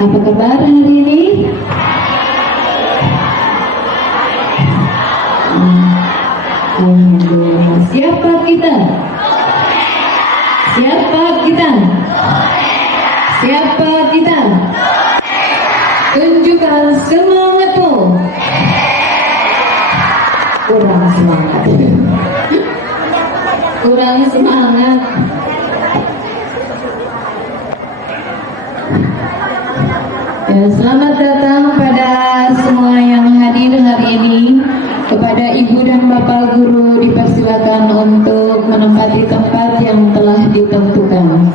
Apa kabar hari ini? Alhamdulillah. Siapa kita? Siapa kita? Siapa kita? Tunjukkan semangatmu. Kurang semangat. Kurang semangat. Ya, selamat datang pada semua yang hadir hari ini. Kepada ibu dan bapak guru dipersilakan untuk menempati tempat yang telah ditentukan.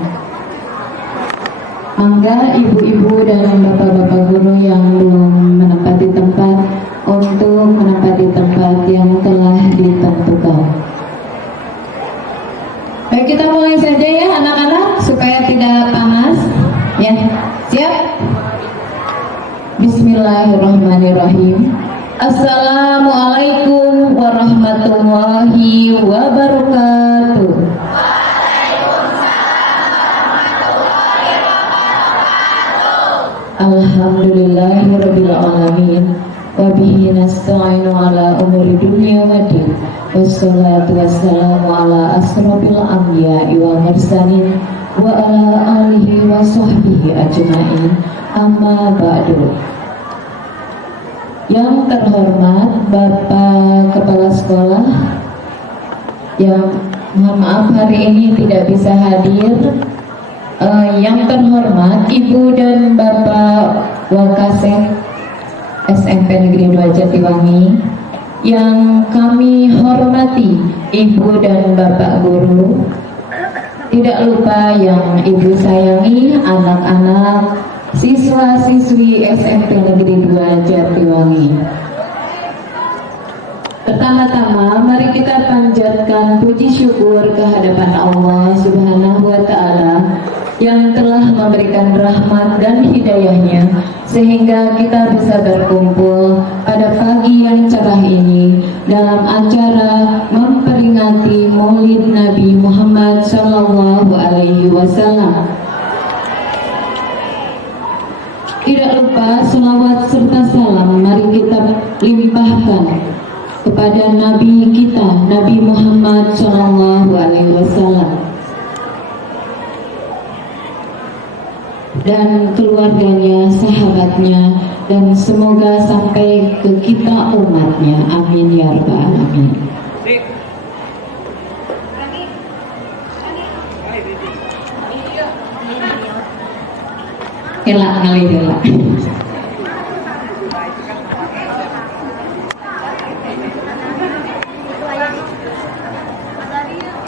Mangga ibu-ibu dan bapak-bapak guru yang belum menempati tempat untuk menempati tempat yang telah ditentukan. Baik, kita mulai saja ya anak-anak supaya tidak panas. Ya, siap? Bismillahirrahmanirrahim. Assalamualaikum warahmatullahi wabarakatuh. Alhamdulillahirabbil alamin. Wa bihi nasta'inu ala umuri dunya waddin. Wassalatu wassalamu ala asrofil anbiya'i wal mursalin wa ala alihi wa sahbihi ajma'in. Amma ba'du. Yang terhormat Bapak Kepala Sekolah, yang mohon maaf hari ini tidak bisa hadir. Yang terhormat Ibu dan Bapak Wakasek SMP Negeri 2 Jatiwangi, yang kami hormati Ibu dan Bapak guru, tidak lupa yang Ibu sayangi anak-anak siswa-siswi SMP Negeri 2 Jatiwangi. Pertama-tama mari kita panjatkan puji syukur kehadapan Allah Subhanahu wa Ta'ala yang telah memberikan rahmat dan hidayahnya sehingga kita bisa berkumpul pada pagi yang cerah ini dalam acara memperingati Maulid Nabi Muhammad Sallallahu Alaihi Wasallam. Tidak lupa selawat serta salam mari kita limpahkan kepada Nabi kita, Nabi Muhammad Sallallahu Alaihi Wasallam, dan keluarganya, sahabatnya, dan semoga sampai ke kita umatnya. Amin ya rabbal alamin. Elak kali elak.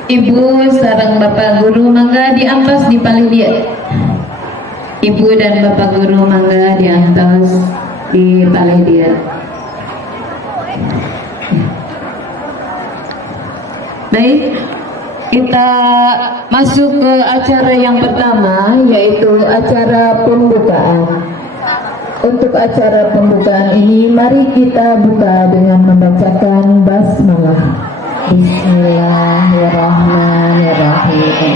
Ibu sareng bapak guru mangga diampas di paling dia. Ibu dan bapak guru mangga diampas di paling dia. Baik, kita masuk ke acara yang pertama, yaitu acara pembukaan. Untuk acara pembukaan ini, mari kita buka dengan membacakan basmalah. Bismillahirrahmanirrahim.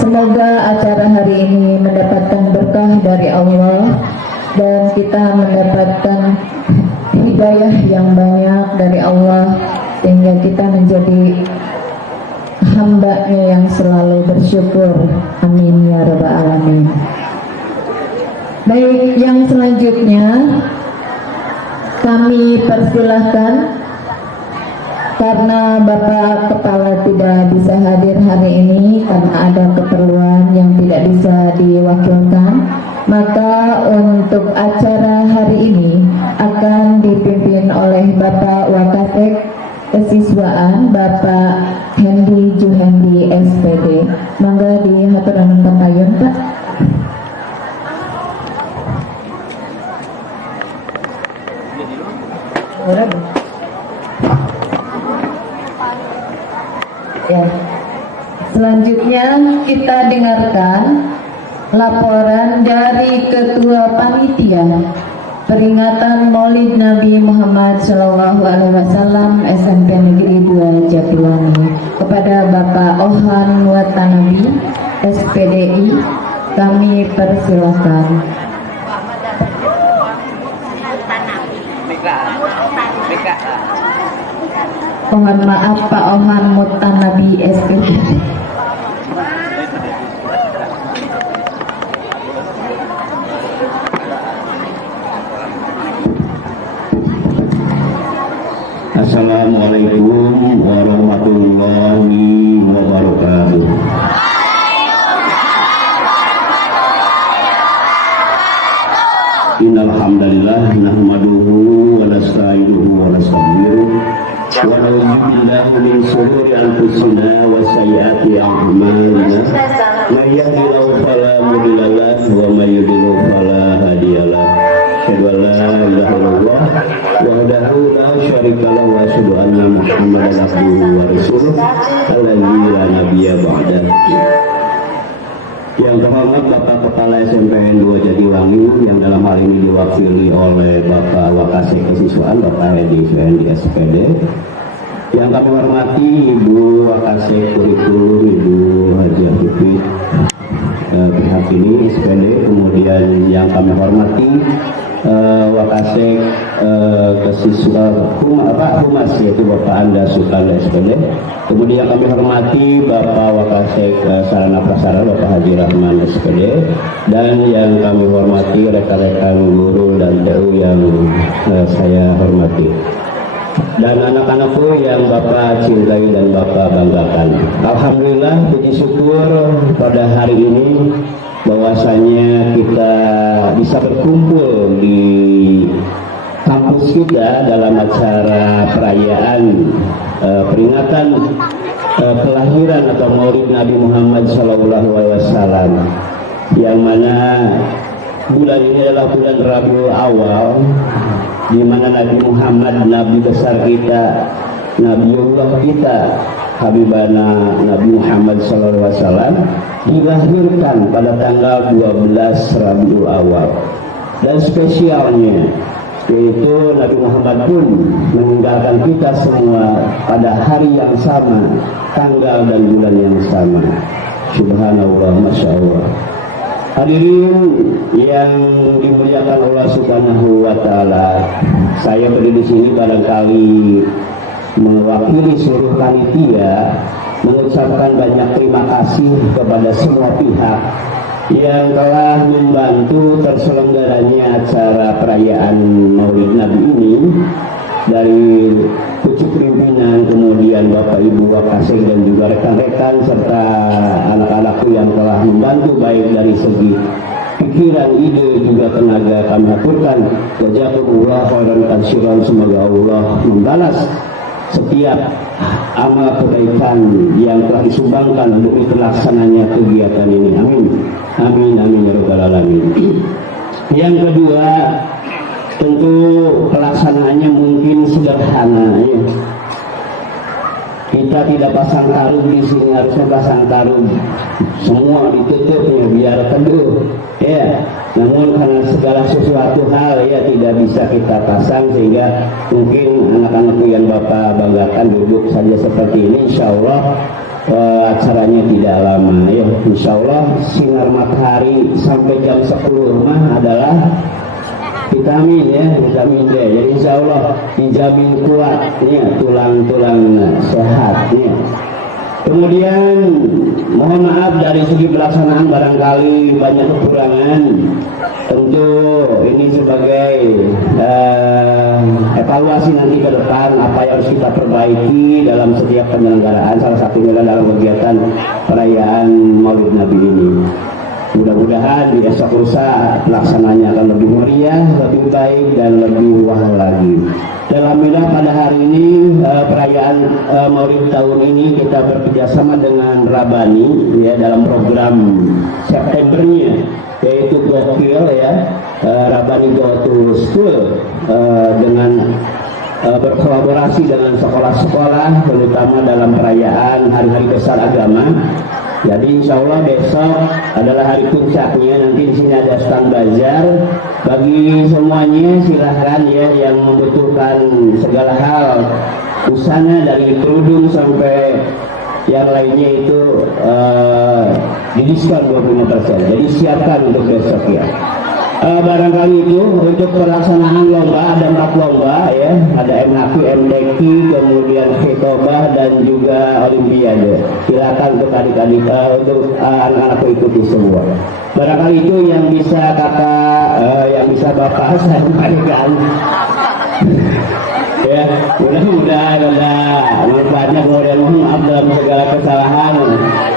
Semoga acara hari ini mendapatkan berkah dari Allah dan kita mendapatkan hidayah yang banyak dari Allah sehingga kita menjadi hamba-Nya yang selalu bersyukur. Amin ya rabbal alamin. Baik, yang selanjutnya kami persilahkan, karena Bapak Kepala tidak bisa hadir hari ini karena ada keperluan yang tidak bisa diwakilkan, maka untuk acara hari ini akan dipimpin oleh Bapak Wakasek Kesiswaan, Bapak Hendi Juhendi SPD. Mangga dihaturaken payun, Pak. Ya. Selanjutnya kita dengarkan laporan dari Ketua Panitia Peringatan Maulid Nabi Muhammad SAW SMP Negeri 2 Jatiwangi kepada Bapak Ohan Watanabi SPDI kami persilakan. Mohon maaf Pak Ohan Mutanabi SPD. Assalamualaikum warahmatullahi wabarakatuh. Innal hamdalillah nahmaduhu wa nasta'inuhu wa nastaghfiruh wa na'udzu billahi min shururi anfusina wa sayyiati a'malina. May yahdihillahu fala mudilla lahu wa may yudlil fala hadiya lahu. Asyhadu an la ilaha illallah wahdahu la syarika lahu wa asyhadu anna Muhammadan abduhu wa rasuluh alladzi la nabiyya ba'dahu. Yang terhormat Bapak Kepala SMPN 2 Jatiwangi yang dalam hal ini diwakili oleh Bapak Wakasek Kesiswaan Bapak Hedi Fendi SPD. Yang kami hormati Ibu Wakasek Kurikulum Ibu Haji Hafid pihak ini SPD. Kemudian yang kami hormati Wakasek Humas yaitu Bapak Anda Sukanda SPD. Kemudian kami hormati Bapak Wakasek Sarana Prasarana Bapak Haji Rahman SPD, dan yang kami hormati rekan-rekan guru dan TU yang saya hormati, dan anak-anakku yang Bapak cintai dan Bapak banggakan. Alhamdulillah, puji syukur pada hari ini bahwasanya kita bisa berkumpul di kampus kita dalam acara perayaan peringatan kelahiran atau Maulid Nabi Muhammad SAW, yang mana bulan ini adalah bulan Rabiul Awal, di mana Nabi Muhammad, Nabi besar kita, Nabiullah kita, Habibana Nabi Muhammad SAW dilahirkan pada tanggal 12 Rabiul Awal. Dan spesialnya yaitu Nabi Muhammad pun meninggalkan kita semua pada hari yang sama, tanggal dan bulan yang sama. Subhanallah, Masya Allah. Hadirin yang dimuliakan Allah Subhanahu wa Ta'ala, saya berdiri di sini barangkali mewakili seluruh panitia mengucapkan banyak terima kasih kepada semua pihak yang telah membantu terselenggaranya acara perayaan Maulid Nabi ini, dari pucuk pimpinan, kemudian Bapak Ibu Wakasek dan juga rekan-rekan serta anak-anakku yang telah membantu baik dari segi pikiran, ide, juga tenaga. Kami aturkan jazakumullah khairan katsiran, semoga Allah membalas setiap amal kebaikan yang telah disumbangkan untuk terlaksananya kegiatan ini. Amin. Amin, amin ya rabbal alamin. Yang kedua, tentu pelaksanaannya mungkin sederhana ya. Kita tidak pasang taruh di sini, harusnya pasang taruh semua ditutupnya biar teduh ya. Namun karena segala sesuatu hal ya tidak bisa kita pasang, sehingga mungkin anak-anakku yang Bapak banggakan duduk saja seperti ini. Insya Allah acaranya tidak lama ya. Insya Allah sinar matahari sampai jam 10 mah adalah vitamin ya, vitamin D. Jadi insya Allah dijamin kuat ya, tulang-tulang sehat ya. Kemudian mohon maaf dari segi pelaksanaan barangkali banyak kekurangan. Tentu ini sebagai evaluasi nanti ke depan apa yang harus kita perbaiki dalam setiap penyelenggaraan, salah satunya dalam kegiatan perayaan Maulid Nabi ini. Mudah-mudahan di esok lusa pelaksananya akan lebih meriah, lebih baik, dan lebih wah lagi. Dan alhamdulillah pada hari ini perayaan Maulid tahun ini kita bekerjasama dengan Rabani ya, dalam program Septembernya, yaitu Gokil ya, Rabani Go to School, dengan berkolaborasi dengan sekolah-sekolah terutama dalam perayaan hari-hari besar agama. Jadi insya Allah besok adalah hari puncaknya. Nanti di sini ada stand bazar bagi semuanya, silahkan ya yang membutuhkan segala hal, busana dari kerudung sampai yang lainnya itu didiskon 25%. Jadi siapkan untuk besok ya. Barangkali itu untuk pelaksanaan lomba ada 4 lomba ya, ada MHQ, MDQ, kemudian Khitobah dan juga Olimpiade. Silakan untuk adik-adik untuk anak-anak ikuti semua. Barangkali itu yang bisa kakak, yang bisa bapak sampaikan. Ya, mudah-mudahan ada manfaatnya. Kemudian mohon maaf dalam segala kesalahan.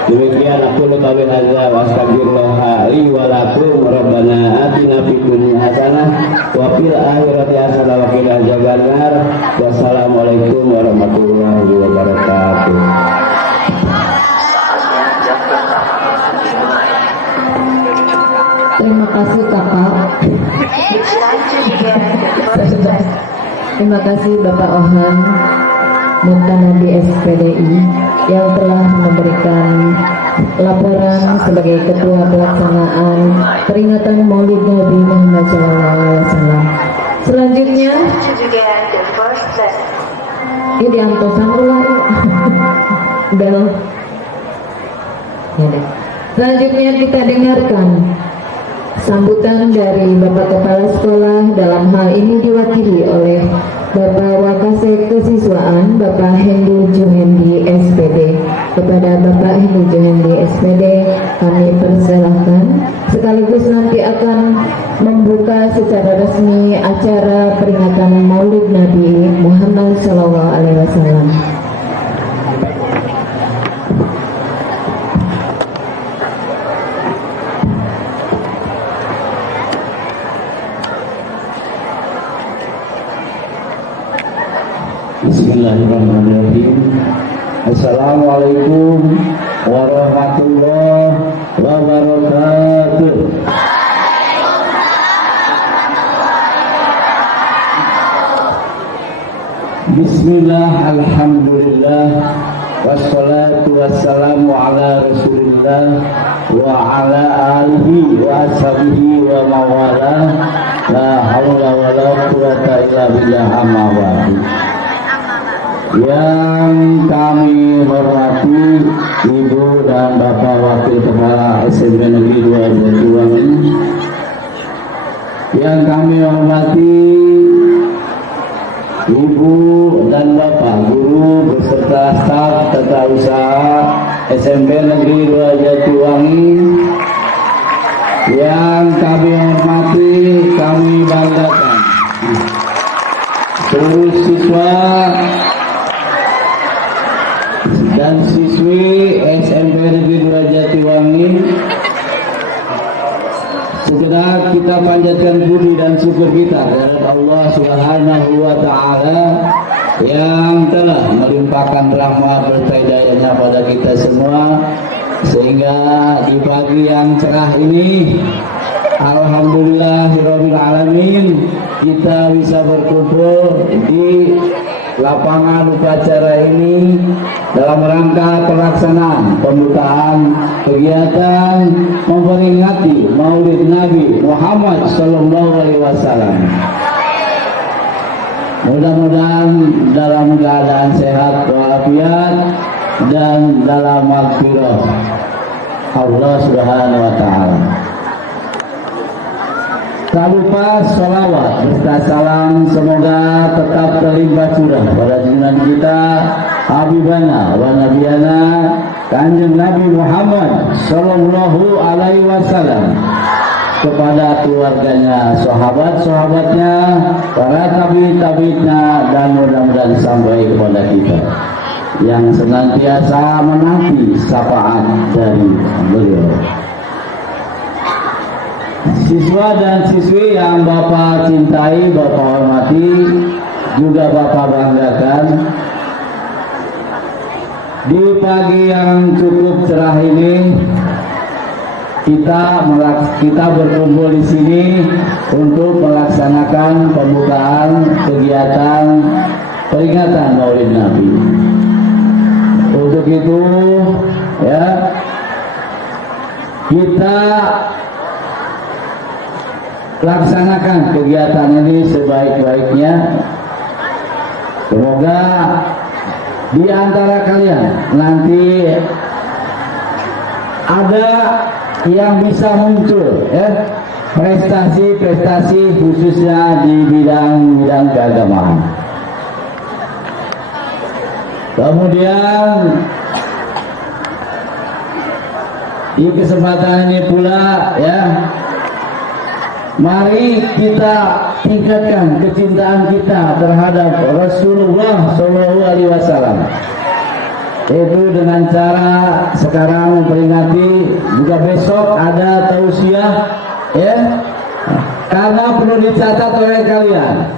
Demikian aku qauli hadza wa astagfirullah li wa lakum. Rabbana atina fid dunya hasanah wa fil akhirati hasanah wa qina adzabannar. Wassalamualaikum warahmatullahi wabarakatuh. Terima kasih kakak. Terima kasih Bapak Ohan Mutanadi SPDI yang telah memberikan laporan sebagai Ketua Pelaksanaan peringatan Maulid Nabi Muhammad SAW. Selanjutnya, ini antosan ulang bel. Ya deh. Selanjutnya kita dengarkan sambutan dari Bapak Kepala Sekolah, dalam hal ini diwakili oleh Bapak Wakasek Kesiswaan Bapak Hendy Juhendi SPD. Kepada Bapak Hendy Juhendi SPD kami persilahkan, sekaligus nanti akan membuka secara resmi acara peringatan Maulid Nabi Muhammad SAW. Bismillahirrahmanirrahim. Assalamualaikum warahmatullahi wabarakatuh. Bismillah, alhamdulillah, wassalatu wassalamu ala rasulillah wa ala alihi wa ashabihi wa mawala. La hawla wa la quwata illa billah, amma ba'du. Yang kami hormati Ibu dan Bapak Wakil Kepala SMP Negeri 2 Jatiwangi, yang kami hormati Ibu dan Bapak Guru beserta staf tata usaha SMP Negeri 2 Jatiwangi, yang kami hormati, kami banggakan seluruh siswa dan siswi SMP Negeri 2 Jatiwangi. Segenap kita panjatkan puji dan syukur kita kepada Allah Subhanahu wa Ta'ala yang telah melimpahkan rahmat berkah-Nya pada kita semua, sehingga di pagi yang cerah ini alhamdulillahirabbil alamin kita bisa berkumpul di lapangan upacara ini dalam rangka pelaksanaan pembukaan kegiatan memperingati Maulid Nabi Muhammad SAW. Mudah-mudahan dalam keadaan sehat walafiat dan dalam maghfirah Allah Subhanahu wa Ta'ala. Tak lupa sholawat serta salam semoga tetap terlimpah curah pada junjungan kita Habibana wa Nabiyana Kanjeng Nabi Muhammad Sallallahu Alaihi Wasallam, kepada keluarganya, sahabat-sahabatnya, para tabi'in-tabi'innya, dan mudah-mudahan sampai kepada kita yang senantiasa menanti syafaat dari beliau. Siswa dan siswi yang Bapak cintai, Bapak hormati, juga Bapak banggakan, di pagi yang cukup cerah ini kita berkumpul di sini untuk melaksanakan pembukaan kegiatan peringatan Maulid Nabi. Untuk itu, ya, kita laksanakan kegiatan ini sebaik-baiknya. Semoga di antara kalian nanti ada yang bisa muncul ya prestasi-prestasi khususnya di bidang-bidang keagamaan. Kemudian di kesempatan ini pula ya, mari kita tingkatkan kecintaan kita terhadap Rasulullah SAW. Itu dengan cara sekarang memperingati, juga besok ada tausiah ya. Karena perlu dicatat oleh kalian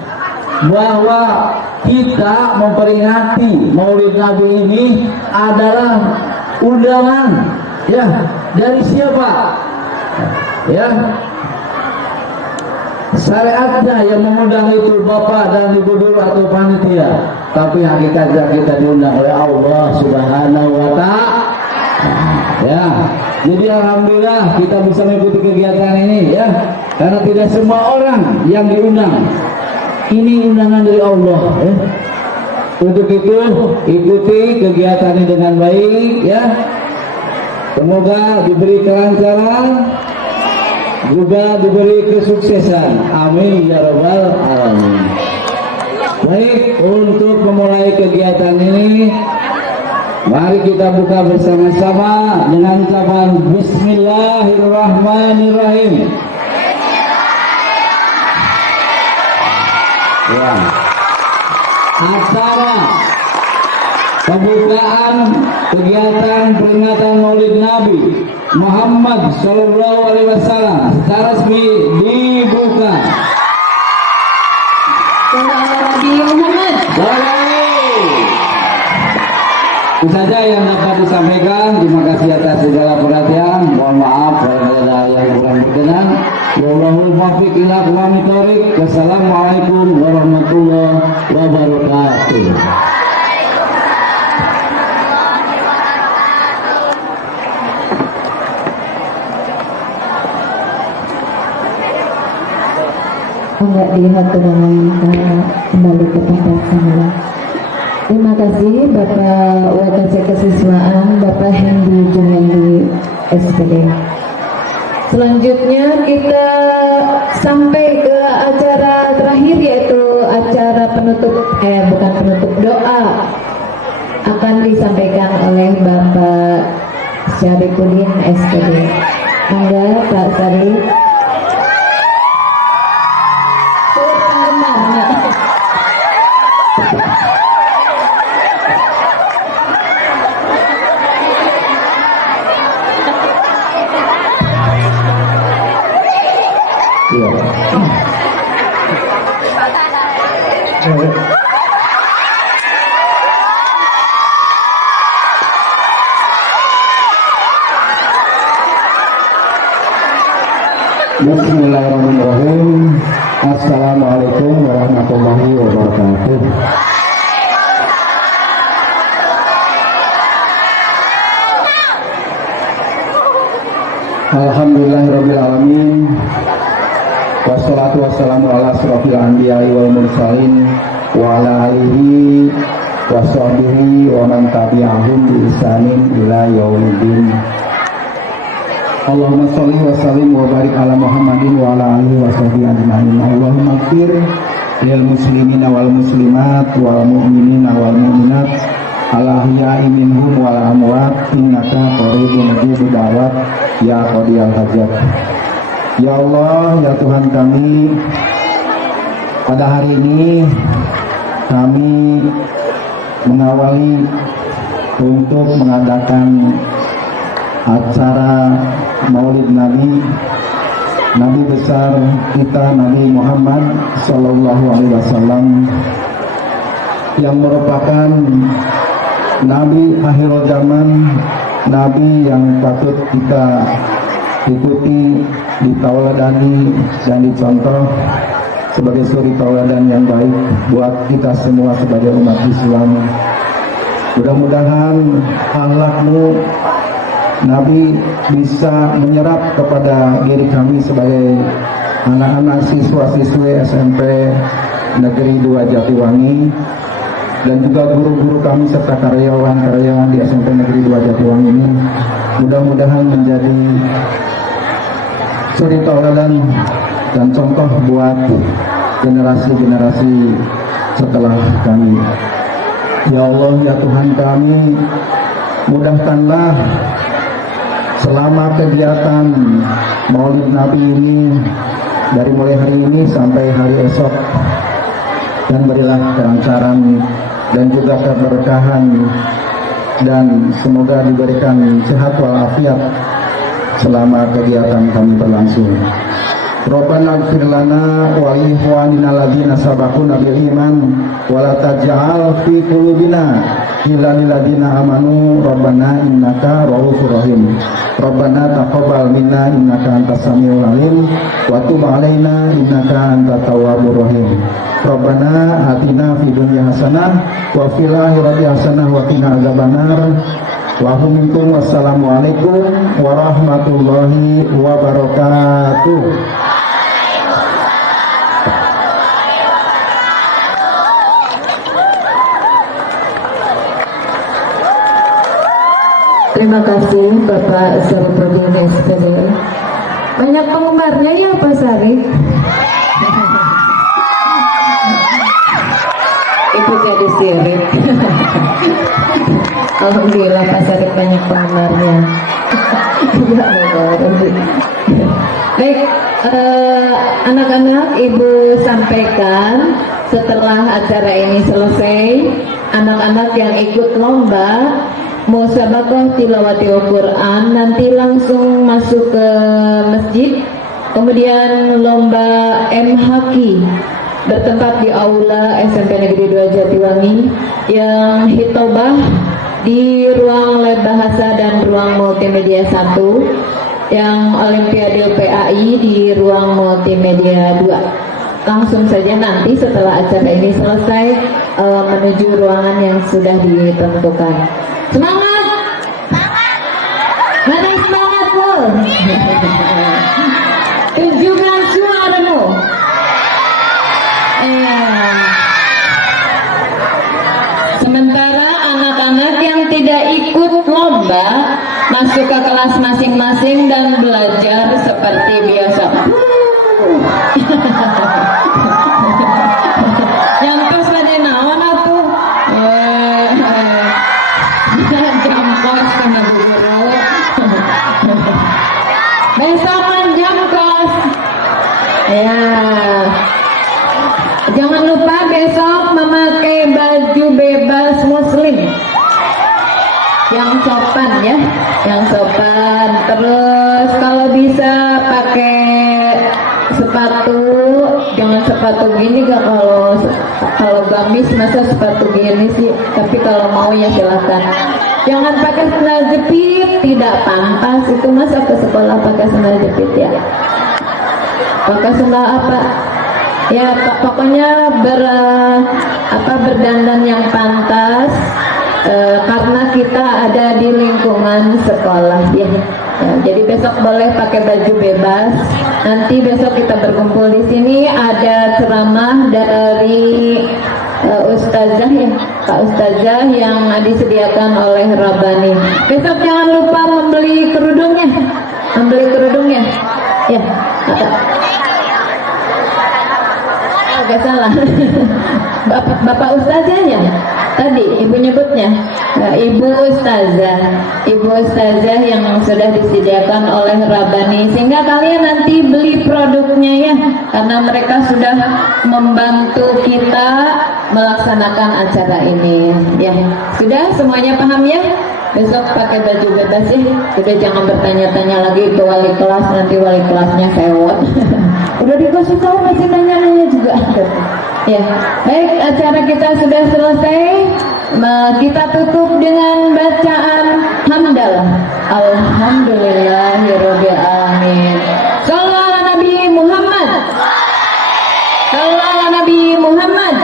bahwa kita memperingati Maulid Nabi ini adalah undangan ya dari siapa? Ya, syariatnya yang mengundang itu bapak dan ibu guru atau panitia, tapi hakikatnya kita diundang oleh Allah Subhanahu wa Ta'ala. Ya, jadi alhamdulillah kita bisa mengikuti kegiatan ini ya, karena tidak semua orang yang diundang. Ini undangan dari Allah ya. Untuk itu ikuti kegiatan ini dengan baik ya. Semoga diberi kelancaran, juga diberi kesuksesan. Amin ya rabbal alamin. Baik, untuk memulai kegiatan ini, mari kita buka bersama-sama dengan ucapan Bismillahirrahmanirrahim. Ya. Acara pembukaan kegiatan peringatan Maulid Nabi Muhammad Sallallahu Alaihi Wasallam secara resmi dibuka. Nabi Muhammad. Itu saja yang dapat disampaikan. Terima kasih atas segala perhatian. Mohon maaf kalau ada yang kurang berkenan. Wallahul muwaffiq ila aqwamit thoriq. Wassalamualaikum warahmatullahi wabarakatuh. Enggak dihatur kembali ke tempat semula. Terima kasih Bapak Wakasek Kesiswaan, Bapak Hendi Jumendi SPD. Selanjutnya kita sampai ke acara terakhir, yaitu acara penutup, bukan penutup, doa akan disampaikan oleh Bapak Syarifudin SPD. Monggo Pak Syarif. Bismillahirrahmanirrahim. Assalamualaikum warahmatullahi wabarakatuh. Alhamdulillahirabbil alamin. Wassalatu wassalamu ala asrofil anbiya'i wal mursalin wa ala alihi wa sahbihi wa man tabi'ahum bi ihsanin ila yaumiddin. Allahumma sholli wa sallim wa barik ala Muhammadin wa ala alihi wa sahbihi ajma'in. Allahumma ighfir lil muslimina wal muslimat wal mu'minina wal mu'minat al ahya'i minhum wal amwat innaka qaribun mujibud da'wat ya qadiyal hajat. Ya Allah, ya Tuhan kami, pada hari ini kami mengawali untuk mengadakan acara Maulid Nabi besar kita, Nabi Muhammad Sallallahu Alaihi Wasallam, yang merupakan Nabi akhir zaman, Nabi yang patut kita ikuti, ditauladani dan dicontoh sebagai suri tauladan yang baik buat kita semua sebagai umat Islam. Mudah-mudahan akhlakmu Nabi bisa menyerap kepada diri kami sebagai anak-anak siswa-siswi SMP Negeri 2 Jatiwangi, dan juga guru-guru kami serta karyawan-karyawan di SMP Negeri 2 Jatiwangi ini mudah-mudahan menjadi suri tauladan dan contoh buat generasi-generasi setelah kami. Ya Allah, ya Tuhan kami, mudahkanlah selama kegiatan Maulid Nabi ini dari mulai hari ini sampai hari esok, dan berilah kelancaran dan juga keberkahan, dan semoga diberikan sehat walafiat selama kegiatan kami berlangsung. Rabbana ighfir lana wa li ikhwanina alladzina sabaquna bil iman wa la taj'al fi qulubina ghillan lil ladzina amanu rabbana innaka ra'ufur rahim. Rabbana taqabbal minna innaka antas samiul alim wa tub 'alaina innaka antat tawwabur rahim. Rabbana atina fid dunya hasanah wa fil akhirati hasanah wa qina adzabannar. Wassalamualaikum warahmatullahi wabarakatuh. Terima kasih Bapak Saripudin SPD. Banyak penggemarnya ya Pak Sarip. Itu jadi sirik. Alhamdulillah Pak Sarip banyak penggemarnya. Baik, anak-anak, Ibu sampaikan setelah acara ini selesai, anak-anak yang ikut lomba musabaqah tilawatil Quran nanti langsung masuk ke masjid. Kemudian lomba MHQ bertempat di aula SMP Negeri 2 Jatiwangi, yang hitobah di ruang lab bahasa dan ruang multimedia 1, yang olimpiade PAI di ruang multimedia 2. Langsung saja nanti setelah acara ini selesai menuju ruangan yang sudah ditentukan. Semangat! Mana semangat lo? Tunjukkan suaramu. Sementara anak-anak yang tidak ikut lomba masuk ke kelas masing-masing dan belajar seperti biasa. Yang tos tadi naon atuh? Jamkos sama guru. Besok kan jamkos. Ya. Jangan lupa besok memakai baju bebas muslim yang sopan ya, yang sopan. Terus kalau bisa pakai sepatu, jangan sepatu gini gak, kalau gamis masa sepatu gini sih. Tapi kalau mau ya silakan. Jangan pakai sandal jepit, tidak pantas itu, masa ke sekolah pakai sandal jepit ya. Pakai sandal apa? Ya pokoknya berdandan yang pantas, karena kita ada di lingkungan sekolah ya. Jadi besok boleh pakai baju bebas. Nanti besok kita berkumpul di sini, ada ceramah dari Ustazah ya, Pak Ustazah yang disediakan oleh Rabbani. Besok jangan lupa membeli kerudungnya, ya. Agak salah. Bapak Ustazahnya tadi Ibu nyebutnya Ibu Ustazah yang sudah disediakan oleh Rabbani, sehingga kalian nanti beli produknya ya, karena mereka sudah membantu kita melaksanakan acara ini ya. Sudah semuanya paham ya? Besok pakai baju bebas ya. Udah jangan bertanya-tanya lagi ke wali kelas, nanti wali kelasnya sewot. Udah dikasih tahu masih nanya-nanya juga. Ya, baik, acara kita sudah selesai. Kita tutup dengan bacaan hamdalah. Alhamdulillahirabbil alamin. Shallallahu ala Nabi Muhammad. Shallallahu ala Nabi Muhammad.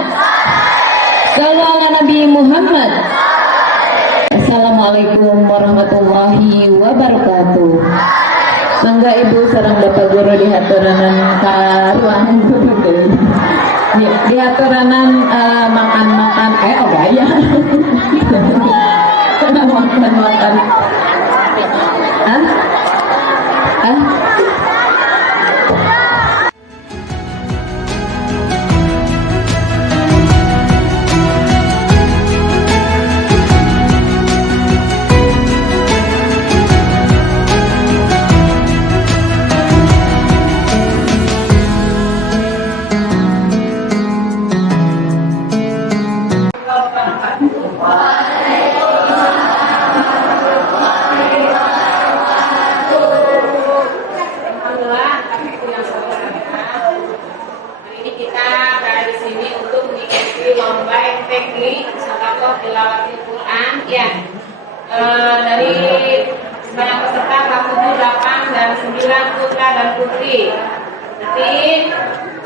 Shallallahu ala Nabi Muhammad. Assalamualaikum warahmatullahi wabarakatuh. Mangga Ibu sareng Bapak Guru dihaturanan ka ruang di haturanan makan-makan gaya makan makan. Ah? Ah? Alhamdulillah, kami punya saudara. Hari ini kita berada di sini untuk mengikuti lomba teknik Sakakoh Tilawatil Quran. Ya, dari sebanyak peserta kelas 7, 8, dan 9 putra dan putri. Nanti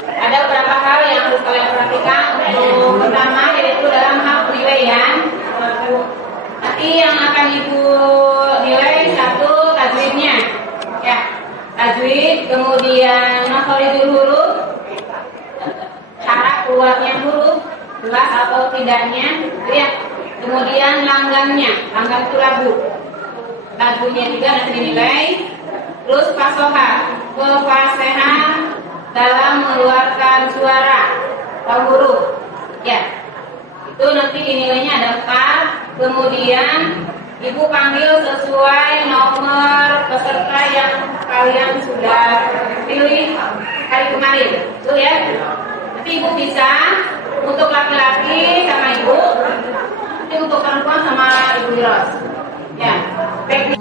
ada beberapa hal yang harus kalian perhatikan. Untuk pertama yaitu dalam hal penilaian. Nanti yang akan ibu nilai satu tajwidnya. Ya, tajwid, kemudian makhorijul huruf, cara keluarnya huruf, jelas atau tidaknya, ya. Kemudian langgannya, langgan itu lagunya juga nanti dinilai. Terus fasoha, kefasihan dalam mengeluarkan suara atau huruf, ya. Itu nanti dinilainya ada 4. Kemudian ibu panggil sesuai nomor peserta yang kalian sudah pilih hari kemarin, itu ya. Nanti ibu bisa untuk laki-laki sama ibu, nanti untuk perempuan sama ibu Ros. Ya, teknik.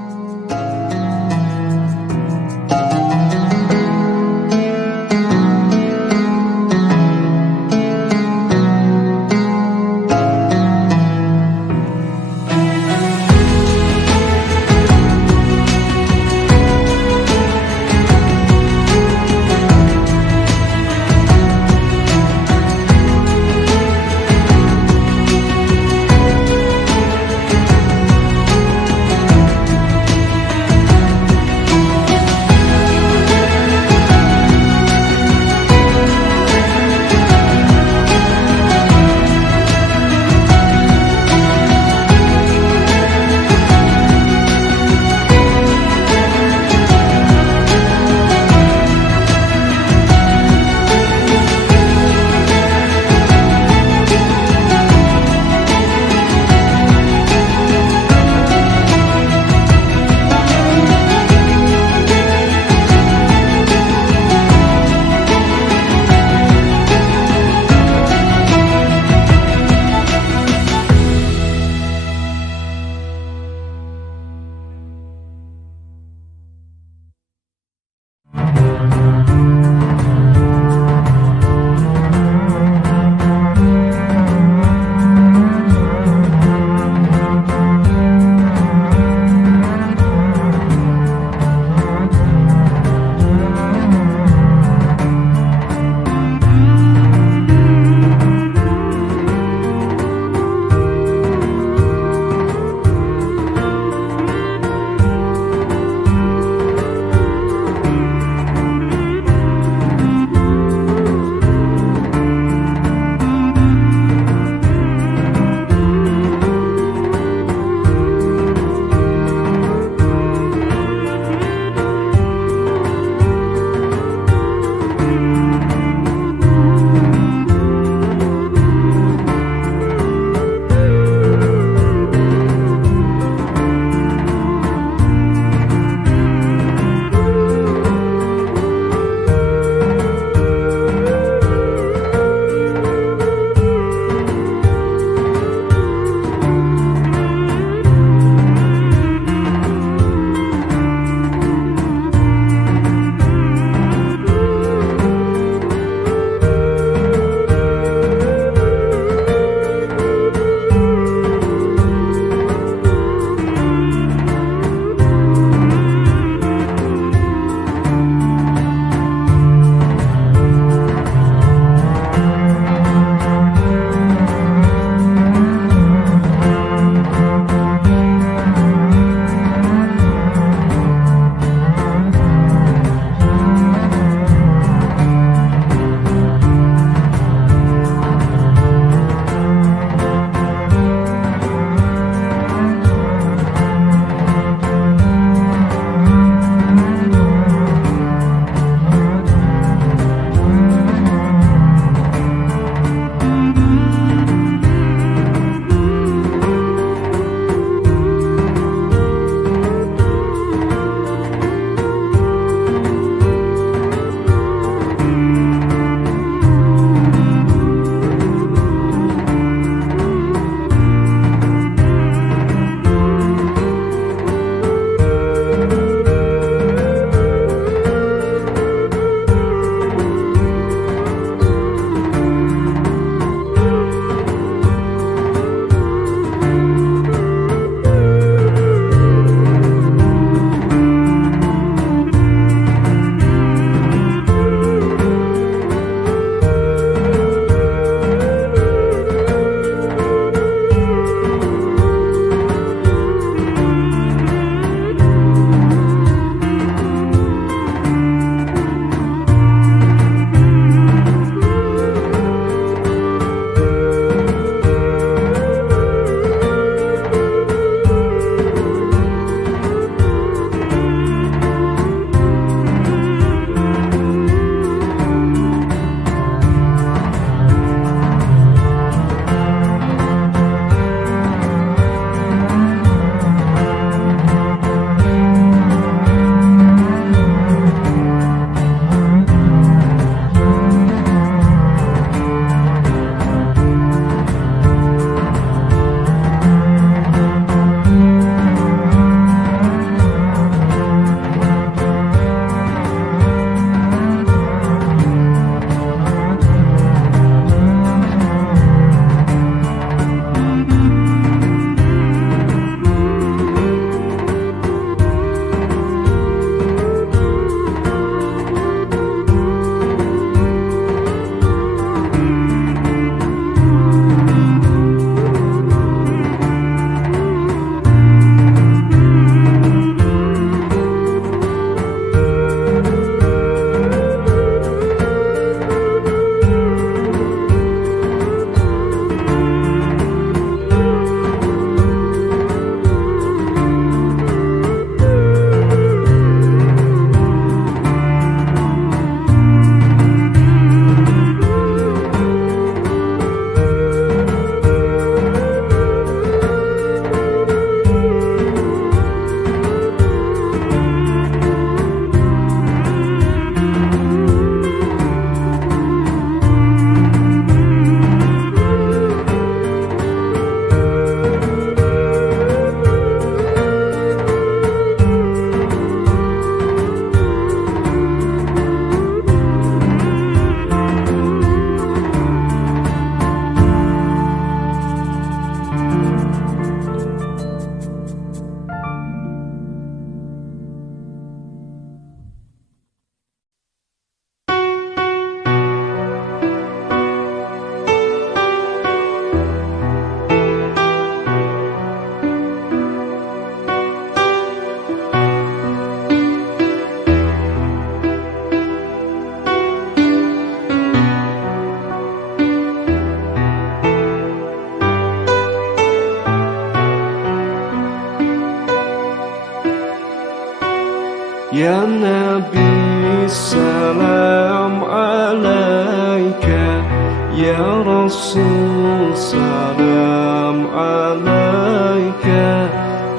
Ya Nabi salam alaika, Ya Rasul salam alaika,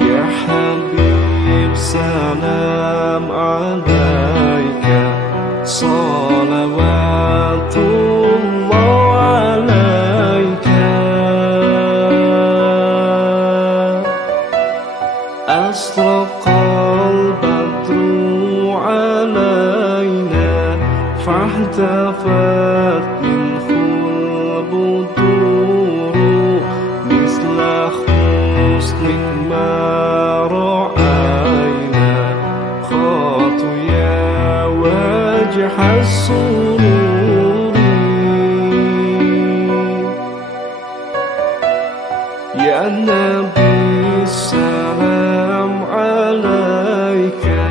Ya Habib salam alaika, salawatullah alaika. Asraqal badru alaina, fahtafat minhul buduru, misla husnik ma ra'aina, khatu ya wajha sururi. Ya Nabi salam alaika,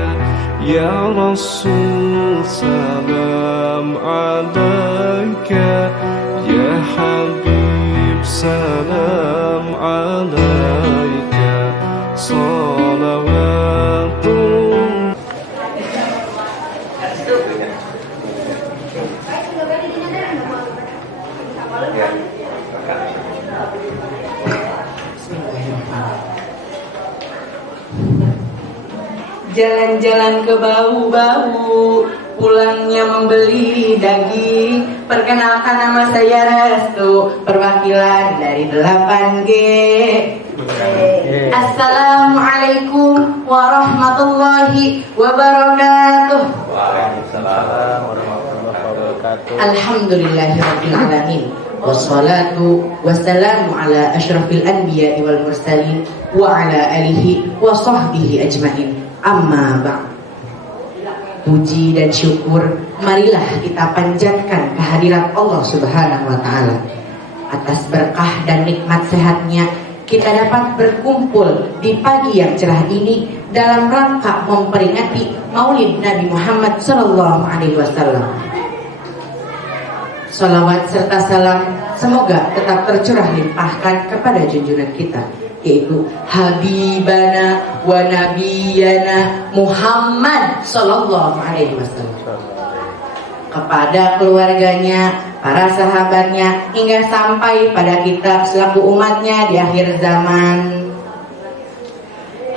Ya Rasul salam alaika, Ya Habib salam alaika, salawatullah. Jalan-jalan ke bau-bau, pulangnya membeli daging. Perkenalkan nama saya Restu, perwakilan dari 8G. Assalamualaikum warahmatullahi wabarakatuh. Waalaikumsalam warahmatullahi wabarakatuh. Alhamdulillahirabbil alamin. Wassalatu wassalamu ala asyrafil anbiya'i wal mursalin wa ala alihi wa sahbihi ajmain. Amma ba'd. Puji dan syukur marilah kita panjatkan kehadirat Allah Subhanahu wa taala. Atas berkah dan nikmat sehatnya kita dapat berkumpul di pagi yang cerah ini dalam rangka memperingati Maulid Nabi Muhammad sallallahu alaihi wasallam. Salawat serta salam semoga tetap tercurah limpahkan kepada junjungan kita, yaitu Habibana wa Nabiyana Muhammad sallallahu alaihi wasallam, kepada keluarganya, para sahabatnya, hingga sampai pada kita selaku umatnya di akhir zaman.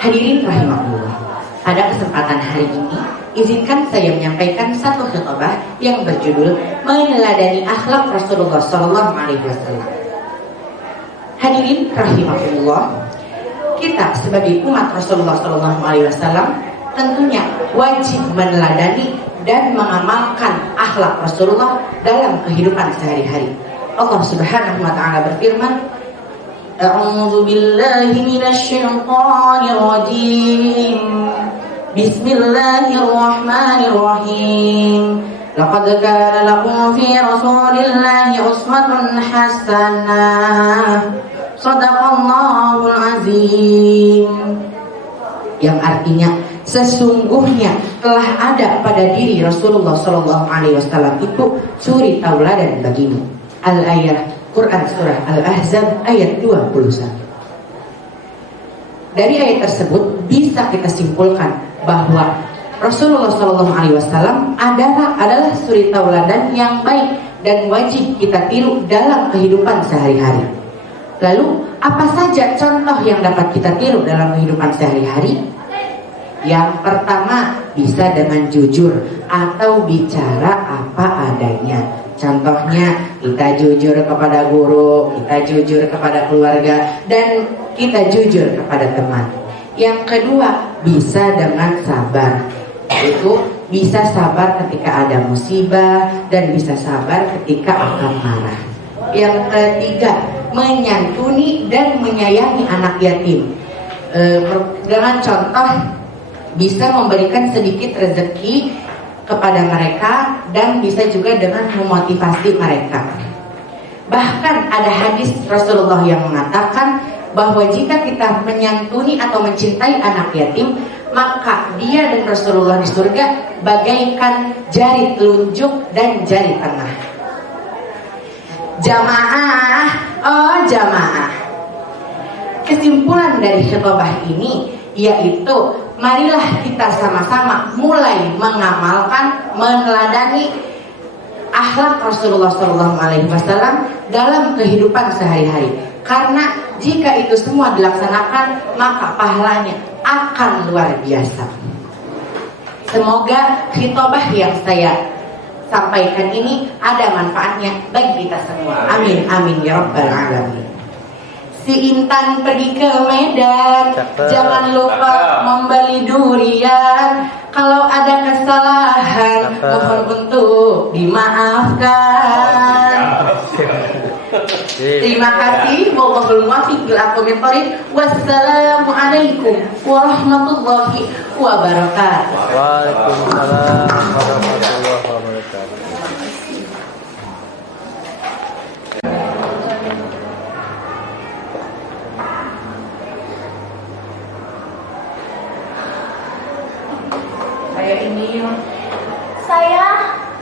Hadirin rahimahullah, pada kesempatan hari ini izinkan saya menyampaikan satu khutbah yang berjudul Meneladani Akhlak Rasulullah sallallahu alaihi wasallam. Hadirin rahimahullah, kita sebagai umat Rasulullah sallallahu alaihi wasallam tentunya wajib meneladani dan mengamalkan akhlak Rasulullah dalam kehidupan sehari-hari. Allah Subhanahu wa taala berfirman, A'udzu billahi minasy syaithanir rajim. Bismillahirrahmanirrahim. Laqad kana lakum fi Rasulillahi uswatun hasanah. Shadaqallahul azim. Yang artinya sesungguhnya telah ada pada diri Rasulullah sallallahu alaihi wasallam itu suri tauladan bagimu. Al-ayah Quran surah Al-Ahzab ayat 21. Dari ayat tersebut bisa kita simpulkan bahwa Rasulullah sallallahu alaihi wasallam adalah suri tauladan yang baik dan wajib kita tiru dalam kehidupan sehari-hari. Lalu apa saja contoh yang dapat kita tiru dalam kehidupan sehari-hari? Yang pertama, bisa dengan jujur atau bicara apa adanya. Contohnya, kita jujur kepada guru, kita jujur kepada keluarga, dan kita jujur kepada teman. Yang kedua, bisa dengan sabar. Itu bisa sabar ketika ada musibah dan bisa sabar ketika akan marah. Yang ketiga, menyantuni dan menyayangi anak yatim. Dengan contoh, bisa memberikan sedikit rezeki kepada mereka dan bisa juga dengan memotivasi mereka. Bahkan ada hadis Rasulullah yang mengatakan bahwa jika kita menyantuni atau mencintai anak yatim, maka dia dan Rasulullah di surga bagaikan jari telunjuk dan jari tengah. Jamaah, oh jamaah. Kesimpulan dari khutbah ini yaitu marilah kita sama-sama mulai mengamalkan, meneladani akhlak Rasulullah SAW dalam kehidupan sehari-hari. Karena jika itu semua dilaksanakan, maka pahalanya akan luar biasa. Semoga khitbah yang saya sampaikan ini ada manfaatnya bagi kita semua. Amin, amin ya rabbal alamin. Si Intan pergi ke Medan, jangan lupa membeli durian. Kalau ada kesalahan, mohon untuk dimaafkan. Terima kasih. Wallahul muwaffiq ila aqwamit thoriq. Wassalamualaikum warahmatullahi wabarakatuh. Waalaikumsalam warahmatullahi wabarakatuh.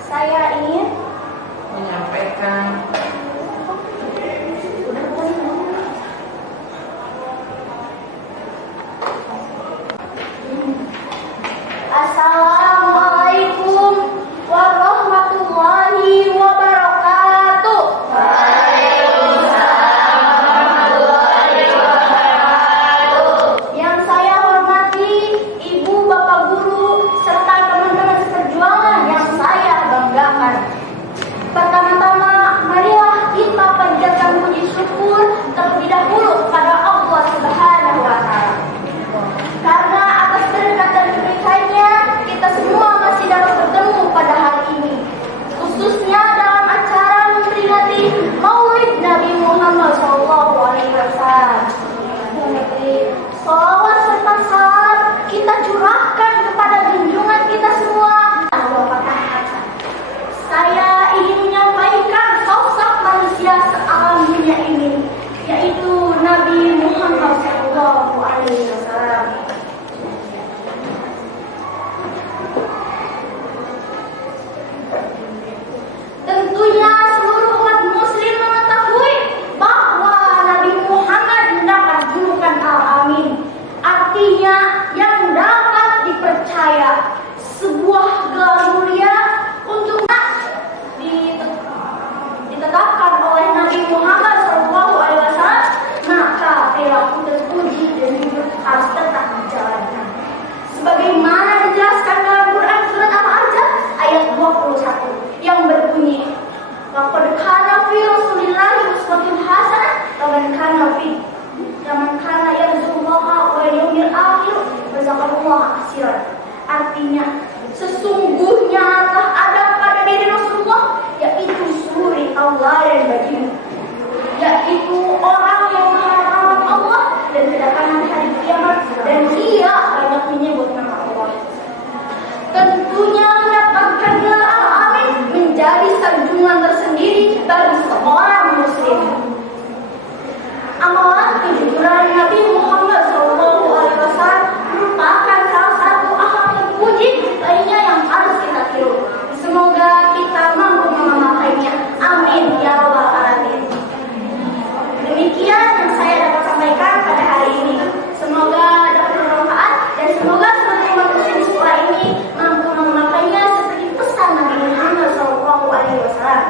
Saya ingin Menyampaikan Assalamualaikum warahmatullahi wabarakatuh. Yang saya hormati Ibu, Bapak Guru, serta teman-teman seperjuangan yang saya banggakan. Pertama-tama, marilah kita panjatkan puji syukur terlebih dahulu pada Allah Subhanahu wa Ta'ala. Karena atas berkat dan kebaikannya, kita semua masih dapat bertemu pada hari ini. Khususnya dalam acara memperingati Maulid Nabi Muhammad SAW. Salawat serta salam kita curahkan kepada junjungan kita semua. Saya ingin menyampaikan sosok manusia sealam dunia ini, yaitu Nabi Muhammad SAW. Tentunya seluruh umat muslim mengetahui bahwa Nabi Muhammad mendapat julukan Al-Amin, artinya yang dapat dipercaya. Sebuah gelar mulia untuk ditetapkan oleh Nabi Muhammad SAW, maka perilaku terpuji dan hidup harus tetap dijalankan. Sebagaimana dijelaskan dalam Quran surat Al-Ahzab ayat 21 yang berbunyi, laqad kana fi Rasulillahi uswatun hasanah liman kana yarjullaha wal yawmil akhir wa dzakarallaha katsiran. Artinya, sesungguhnya telah ada pada diri Rasulullah, yaitu suri Allah dan baginda, yaitu orang yang mengharapkan Allah dan kedatangan hari kiamat, dan ia banyak menyebut nama Allah. Tentunya mendapatkan gelar Al-Amin menjadi sanjungan tersendiri bagi seorang muslim. Amalan kejujuran Nabi Muhammad SAW merupakan salah satu akhlak terpuji lainnya yang harus kita tiru. Semoga kita mampu mengamalkannya. Amin ya rabbal alamin. Demikian yang saya dapat sampaikan pada hari ini. Semoga dapat bermanfaat dan semoga seluruh umat muslim di sekolah ini mampu mengamalkannya seperti pesan Nabi Muhammad SAW.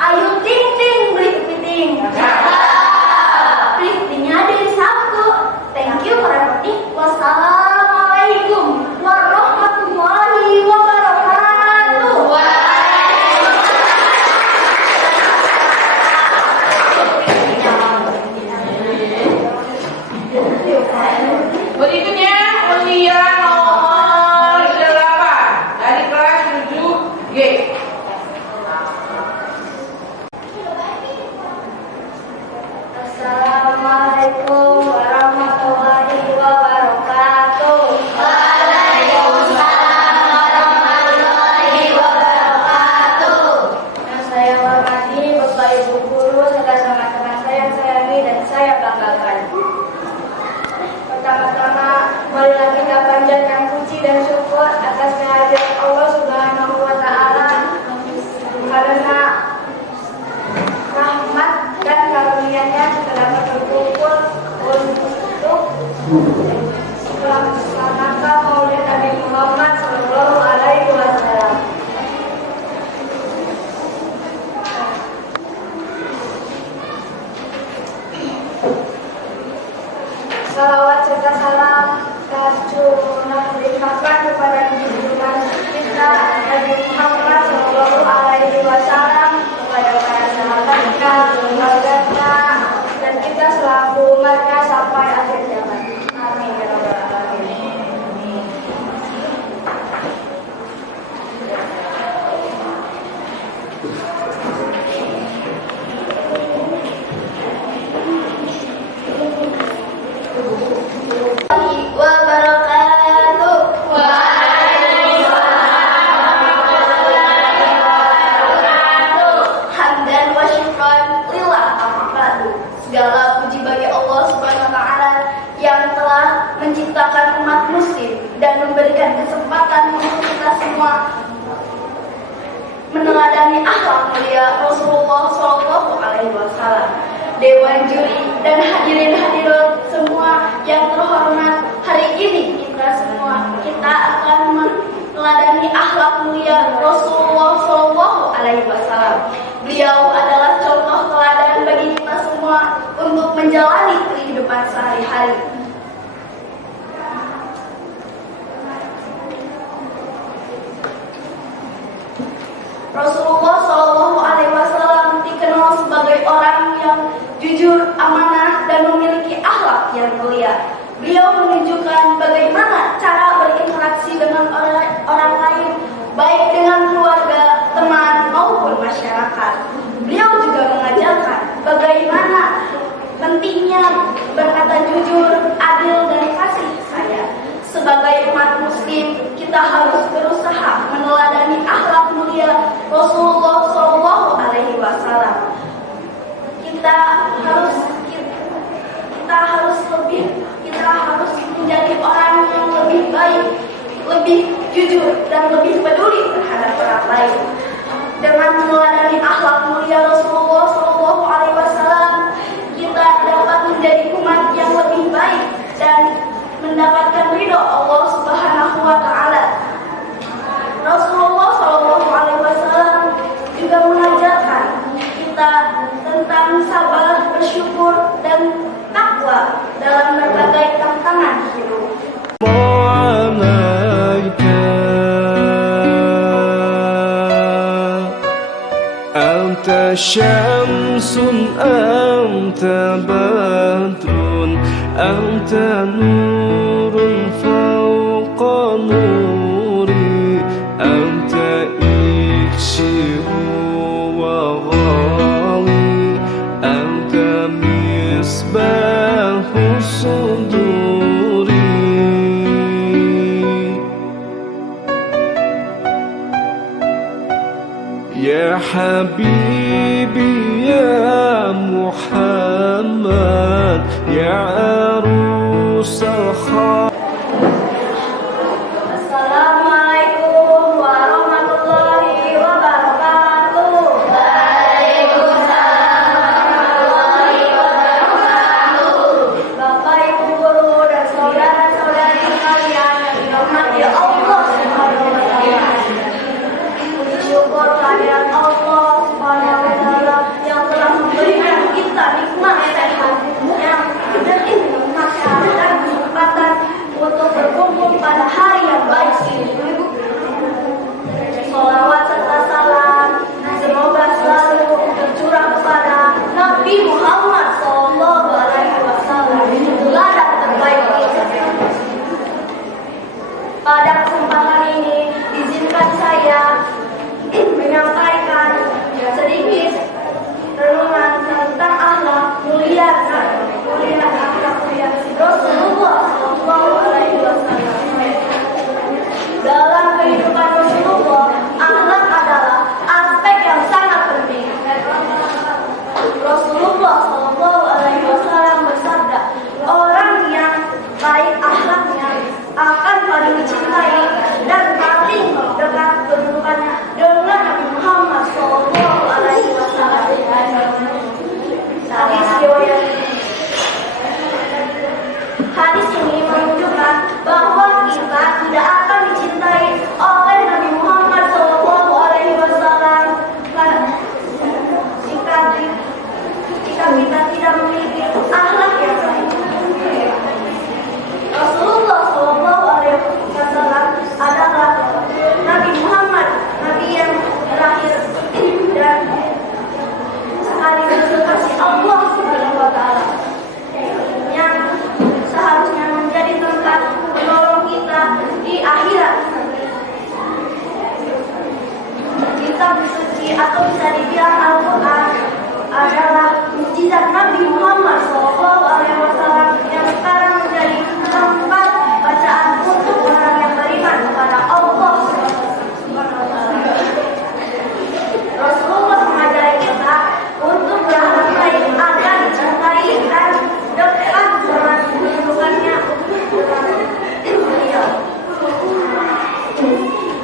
Ayo ting ting beli kepiting. Kepitingnya dari sapu. kesempatan untuk kita semua meneladani akhlak mulia Rasulullah Shallallahu Alaihi Wasallam. Dewan juri dan hadirin hadirat semua yang terhormat, hari ini kita akan meneladani akhlak mulia Rasulullah Shallallahu Alaihi Wasallam. Beliau adalah contoh teladan bagi kita semua untuk menjalani kehidupan sehari-hari. Rasulullah Shallallahu Alaihi Wasallam dikenal sebagai orang yang jujur, amanah, dan memiliki akhlak yang mulia. Beliau menunjukkan bagaimana cara berinteraksi dengan orang lain, baik dengan keluarga, teman, maupun masyarakat. Beliau juga mengajarkan bagaimana pentingnya berkata jujur, adil, dan kasih sayang. Sebagai umat muslim, kita harus berusaha meneladani akhlak mulia Rasulullah Shallallahu Alaihi Wasallam. Kita harus menjadi orang yang lebih baik, lebih jujur, dan lebih peduli terhadap orang lain. Dengan meneladani akhlak mulia Rasulullah Shallallahu Alaihi Wasallam, kita dapat menjadi umat yang lebih baik dan mendapatkan ridho Allah Subhanahu wa Ta'ala. Rasulullah Shallallahu Alaihi Wasallam juga mengajarkan kita tentang sabar, bersyukur, dan takwa dalam berbagai tantangan hidup. أنت شمس أنت بدر أنت نور فوق نوري أنت إكسير وغالي أنت مصباح صدوري يا حبيبي يا محمد يا عروس الخير. Assalamualaikum warahmatullahi wabarakatuh. Waalaikumsalam warahmatullahi wabarakatuh. Bapak, Ibu guru, dan saudara-saudari sekalian yang dirahmati Allah Subhanahu wa Ta'ala. Puji syukur kehadirat Allah Subhanahu wa Ta'ala yang telah memberikan kita nikmat sehat, yang dan kesempatan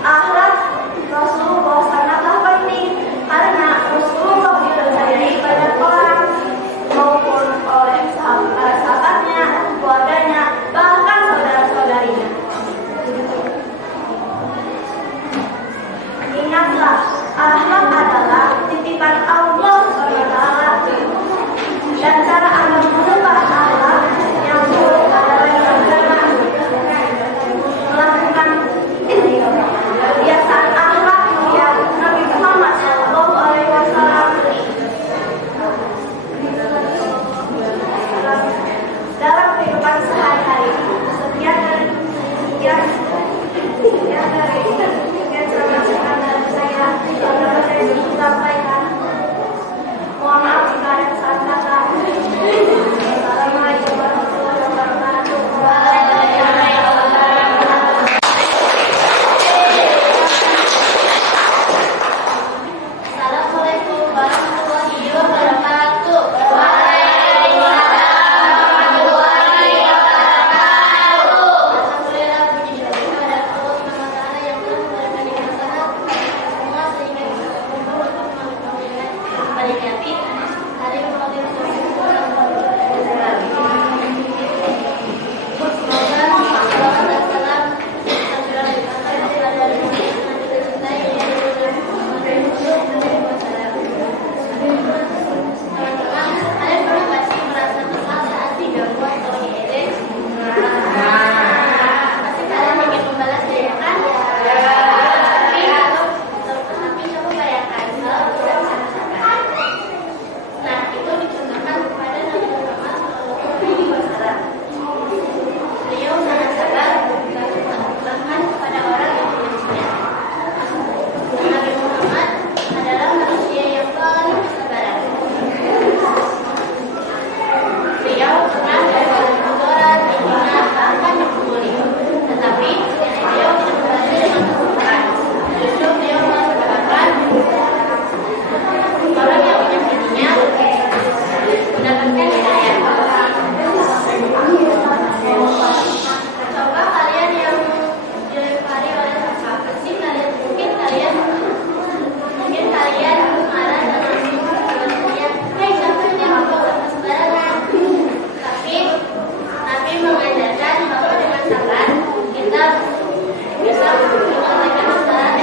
Akhlak Rasulullah sangatlah penting karena Rasulullah dipercayai banyak orang maupun oleh sahabatnya, keluarganya, bahkan saudara-saudarinya. Ingatlah, akhlak adalah titipan Allah SWT dan cara Allah mengubah akhlak yang buruk adalah dengan melakukan kebiasaan akhlak yang Nabi Muhammad SAW dalam kehidupan sehari-hari. Sekian dari saya yang dapat saya sampaikan. Mohon maaf jika ada kesalahan kata. Assalamualaikum warahmatullahi wabarakatuh. Assalamualaikum warahmatullahi wabarakatuh. Alhamdulillah, puji syukur kepada Allah Subhanahu wa taala yang telah memberikan nikmat sehat semua sehingga bisa berkumpul untuk memperingati hari Maulid Rasulullah SAW. Semoga salawat dan salam tercurah kepada Nabi yang kita cintai yaitu Muhammad SAW. Teman-teman, saya pernah masih merasa kesal saat diganggu atau diejek? Pasti kalian ingin membalas saya kan? Tapi coba bayangkan kalau kita merasakan. Nah, itu dicontohkan kepada Nabi Muhammad SAW. Beliau sangat sabar bahkan kepada orang yang membencinya. Nabi Muhammad adalah manusia yang paling kesabaran. Beliau pernah melakukan kebenaran, dihina, bahkan dipukuli. Tetapi beliau tidak berhasil dengan kebenaran. Justru beliau melakukan orang yang menyakitinya mendapatkan hidayah. Coba kalian yang dilempari oleh apa sih kalian? Mungkin kalian marah dan langsung berteriak, "Hei, siapa yang membawa kesebaran?" Tapi Nabi mengajarkan bahwa dengan sabar kita bisa menyelesaikan masalah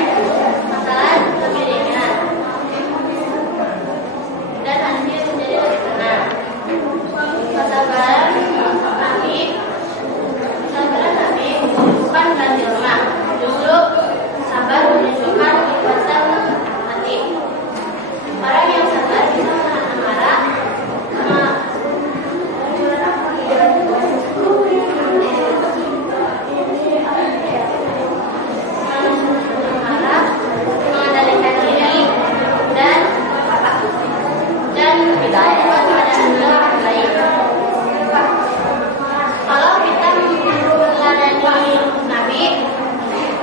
lebih ringan dan hasil menjadi lebih tenang. Kesabaran Nabi bukan berarti lemah, justru sabar menunjukkan kekuatan hati. Orang yang sabar bisa menahan amarah, mengendalikan diri dan berbuat pada hal yang baik. Kalau kita meneladani Nabi,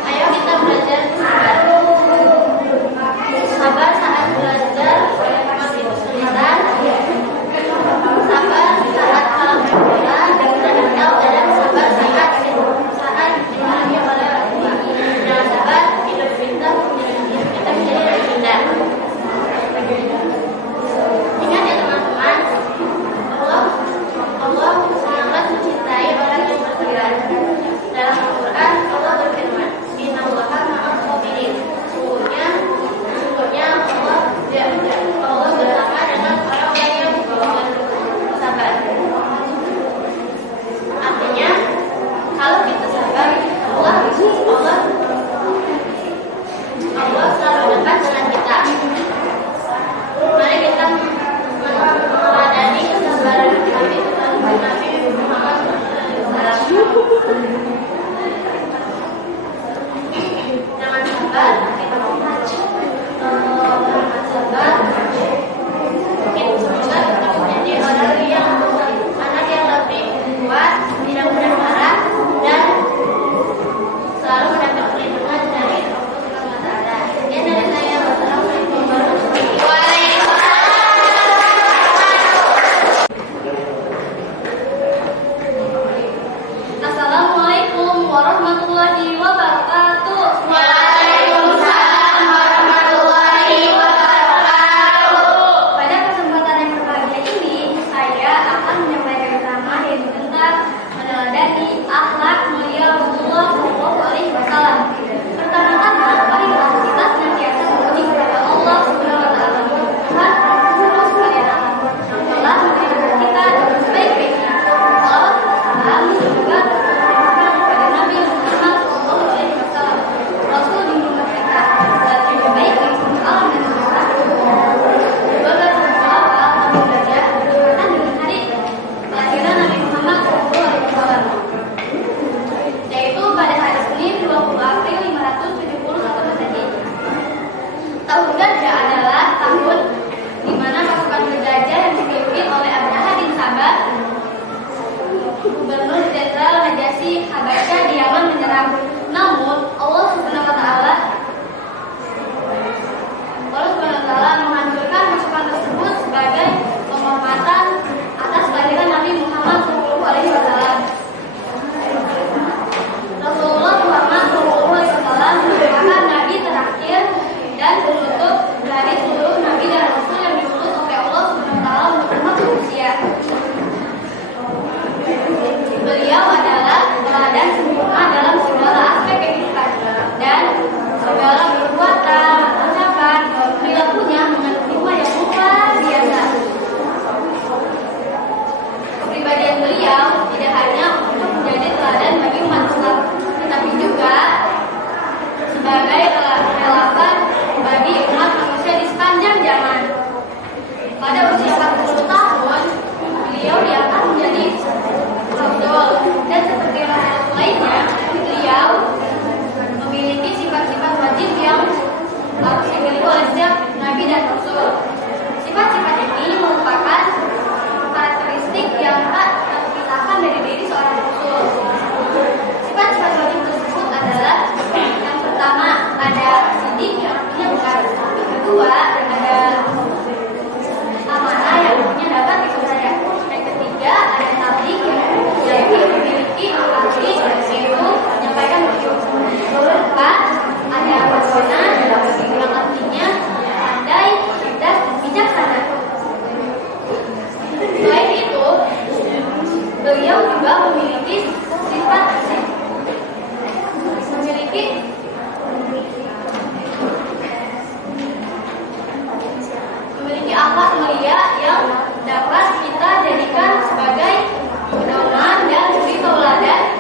ayo kita belajar sabar. Sabar saat belajar masih kesulitan. Sabar saat kalah bola dan gagal, dan sabar saat dimarahi oleh orang tua. Dengan sabar hidup kita menjadi lebih indah. Ingat ya teman-teman, Allah sangat mencintai orang yang bersabar. Dalam Al-Quran Allah berfirman, "Innallaha ma'as sabirin." Sungguhnya Allah bersama dengan orang-orang yang bersabar. Artinya, kalau kita sabar, Allah selalu dekat dengan kita. Mari kita meneladani kesabaran Nabi Muhammad SAW. Dengan sabar kita sabar, semoga kita menjadi anak yang lebih kuat, tidak mudah marah, dan selalu mendapat perlindungan dari Allah Subhanahu wa taala. Sekian dari saya. Wassalamualaikum warahmatullahi wabarakatuh. Assalamualaikum warahmatullahi wabarakatuh. segala perbuatan, ucapan, perilakunya mengandung hikmah yang luar biasa. Kepribadian beliau tidak hanya untuk menjadi teladan bagi umat Islam, tetapi juga sebagai relawan bagi umat manusia di sepanjang zaman. Pada usia 40 tahun, beliau diangkat menjadi rasul, dan seperti rasul lainnya, beliau memiliki sifat-sifat wajib yang harus dimiliki oleh setiap nabi dan rasul. Sifat-sifat ini merupakan karakteristik yang tak terpisahkan dari diri seorang rasul. Sifat-sifat wajib tersebut adalah: yang pertama, ada sidik yang artinya benar. Yang kedua, ada amanah yang artinya dapat dipercaya. Yang ketiga, ada tabligh yaitu memiliki ahli, yaitu menyampaikan wahyu. Yang keempat, ada wasana yang artinya pandai dan bijaksana. Selain itu, beliau juga memiliki akhlak mulia yang dapat kita jadikan sebagai pedoman dan suri tauladan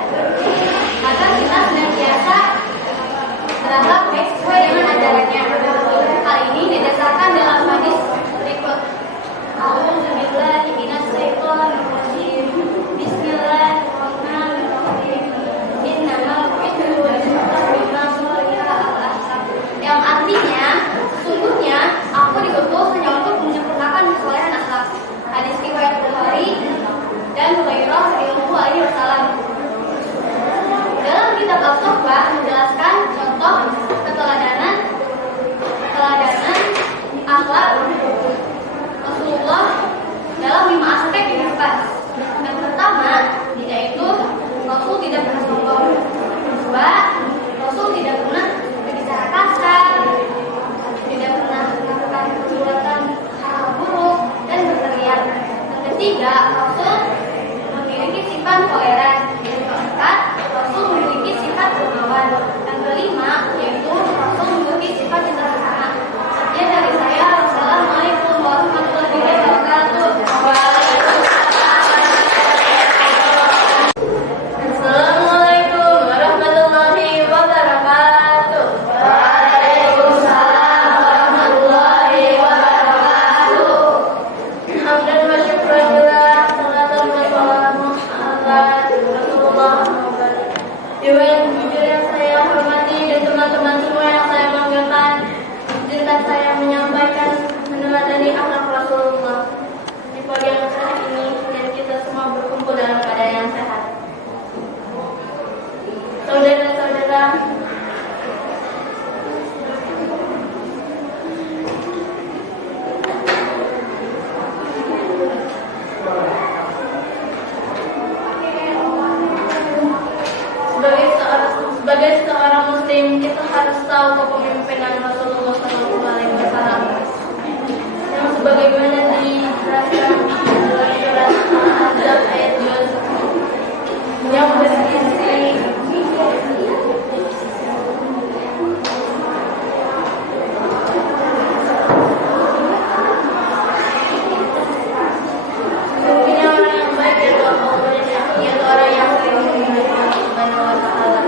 agar kita senantiasa berakhlak baik sesuai dengan ajarannya. Hal ini didasarkan dalam hadis berikut: A'udzubillahi minasyaitonirrajim. Bismillahirrahmanirrahim. Innamal bu'itsu yang artinya, sesungguhnya aku diutus hanya untuk menyempurnakan kesolehan akhlak. Hadis riwayat Bukhari dan Hurairah radhiyallahu alaihi wasallam. Dalam kitab Al-Sofah menjelaskan contoh keteladanan akhlak Rasulullah dalam 5 aspek kehidupan. Yang pertama, yaitu Rasul tidak pernah sombong. Kedua, Rasul tidak pernah berbicara kasar, tidak pernah melakukan perbuatan hal buruk dan berteriak. Yang ketiga, Rasul memiliki sifat toleran. Yang keempat, Rasul memiliki sifat dermawan. Yang kelima, yaitu Rasul memiliki sifat cinta sesama. Sekian dari saya. Wassalamualaikum warahmatullahi wabarakatuh. Assalamualaikum warahmatullahi wabarakatuh. Waalaikumsalam warahmatullahi wabarakatuh. Hamdan wa syukran lillah, salatan wa salamu ala Rasulullah. Dewa yang jujur yang saya hormati dan teman-teman semua yang saya banggakan, izinkan saya menyampaikan meneladani akhlak Rasulullah di pagi yang cerah ini, dan kita semua berkumpul dalam keadaan yang sehat. Saudara-saudara, sebagai seorang muslim, kita harus tahu kepemimpinan Rasulullah SAW yang sebagaimana dijelaskan dalam surat Al-Ahzab ayat 2 yang berisi sesungguhnya orang yang baik yaitu orang yang sering mengingat Allah Subhanahu wa Ta'ala.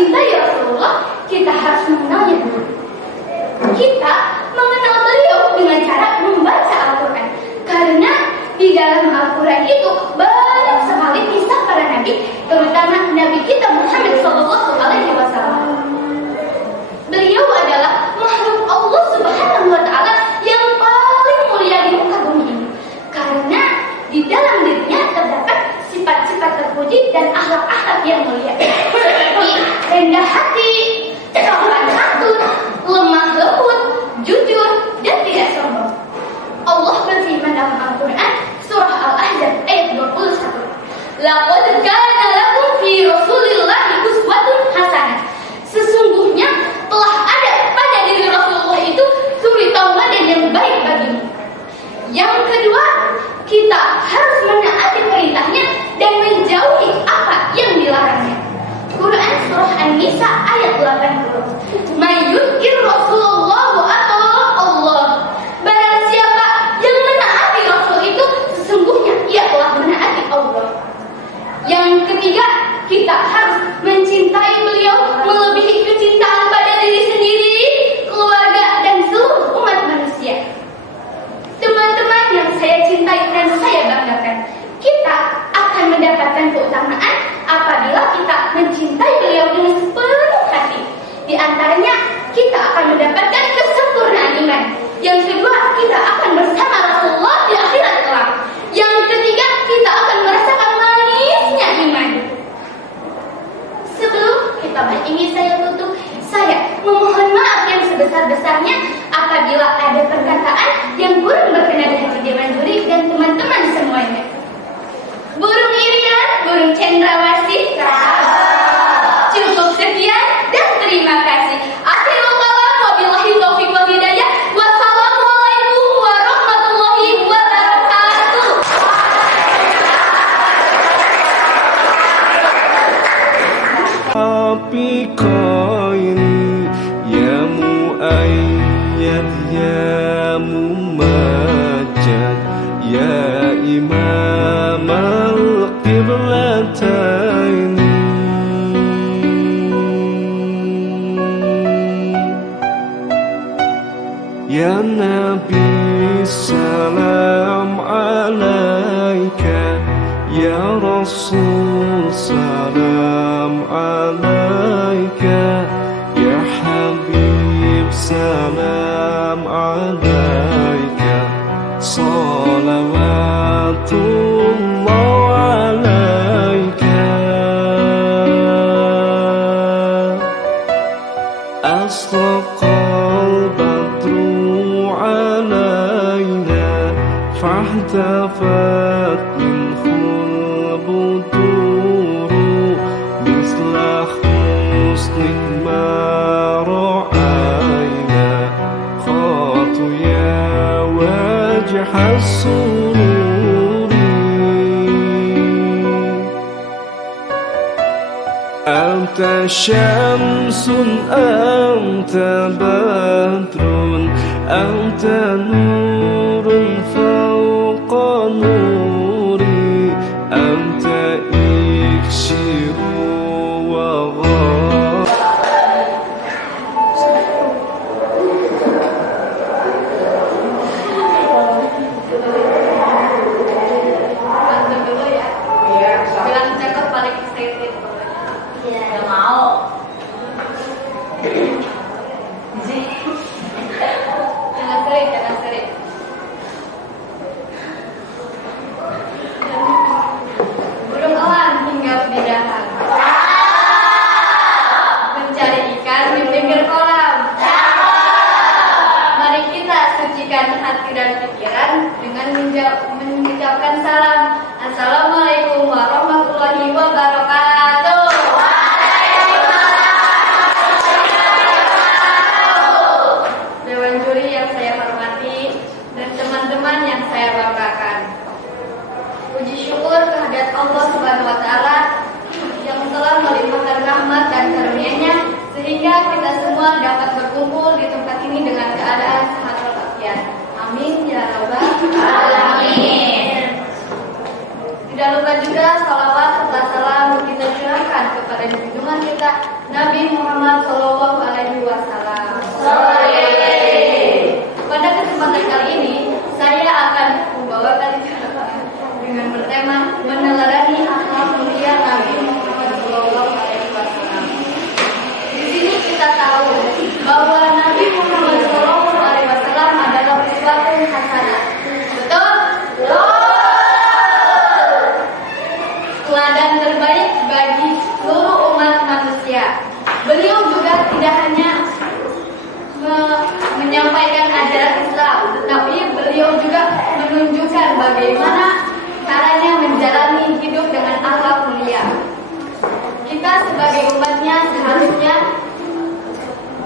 mencintai Rasulullah, kita harus mengenalnya dulu. Kita mengenal beliau dengan cara membaca Al-Quran. Karena di dalam Al-Quran itu banyak sekali kisah para nabi, terutama Nabi kita Muhammad SAW. Beliau adalah makhluk Allah Subhanahu wa Ta'ala yang paling mulia di muka bumi ini. Karena di dalam dirinya terdapat sifat-sifat terpuji dan akhlak-akhlak yang mulia, seperti rendah hati, sopan santun, lemah lembut, jujur, dan tidak sombong. Allah berfirman dalam Al-Quran surah Al-Ahzab ayat 21. Laqad kana lakum fi Rasulillahi uswatun hasanah. Sesungguhnya telah ada pada diri Rasulullah itu suri tauladan yang baik bagimu. Yang kedua, kita harus menaati perintahnya dan menjauhi apa yang dilarangnya. Quran surah An-Nisa ayat 80. Mayyutir Rasulullah wa Allah. Barang siapa yang menaati Rasul itu, sesungguhnya ia telah menaati Allah. Yang ketiga, kita harus mencintai beliau melebihi kecintaan pada diri sendiri, keluarga, dan seluruh umat manusia. Teman-teman yang saya cintai dan saya banggakan, kita akan mendapatkan keutamaan apabila kita mencintai beliau dengan sepenuh hati. Di antaranya, kita akan mendapatkan kesempurnaan iman. Yang kedua, kita akan bersama Rasulullah di akhirat kelak. Yang ketiga, kita akan merasakan manisnya iman. Sebelum kita ingin saya tutup, saya memohon maaf yang sebesar-besarnya apabila ada perkataan yang kurang berkenan di hati Dewan Juri dan teman-teman semuanya. Burung irian, burung cendrawasih, cukup sekian dan terima kasih. Akhirul kalam, wabillahi taufiq wal hidayah. Wassalamualaikum warahmatullahi wabarakatuh. Api koin ya muayyad ya mumajjad ya imam al-qiblatain ya Nabi salam alaika ya Rasul salam alaika ya Habib salam alaika salawatullah alaika asraqal badru alaina fahtafat minhul buduru misla husnik ma ra'ayna khatu ya wajha sururi anta syamsun anta badrun anta nurun fawqa nuri anta ikshiru wa ghar. Bilang cakep paling estetik. Gak mau. Jangan sering. Burung elang hinggap di dahan. Mencari ikan di pinggir kolam. Mari kita sucikan hati dan pikiran dengan mengucapkan salam. Assalamualaikum warahmatullahi wabarakatuh. Dewan juri yang saya hormati dan teman-teman yang saya banggakan. Puji syukur kehadirat Allah Subhanahu wa Ta'ala yang telah melimpahkan rahmat dan karunia-Nya sehingga kita semua dapat berkumpul di tempat ini dengan keadaan sehat walafiat. Amin ya rabbal alamin. Tidak lupa juga salawat serta salam kita curahkan kepada junjungan kita Nabi Muhammad Shallallahu Alaihi Wasallam. Pada kesempatan kali ini, saya akan membawakan dengan bertema meneladani akhlak mulia Nabi Muhammad Shallallahu Alaihi Wasallam. Di sini kita tahu bahwa Nabi Muhammad Shallallahu Alaihi Wasallam adalah uswatun hasanah. Betul? Teladan terbaik bagi seluruh umat manusia. Beliau juga tidak hanya menyampaikan ajaran Islam, tetapi beliau juga menunjukkan bagaimana caranya menjalani hidup dengan akhlak mulia. Kita sebagai umatnya seharusnya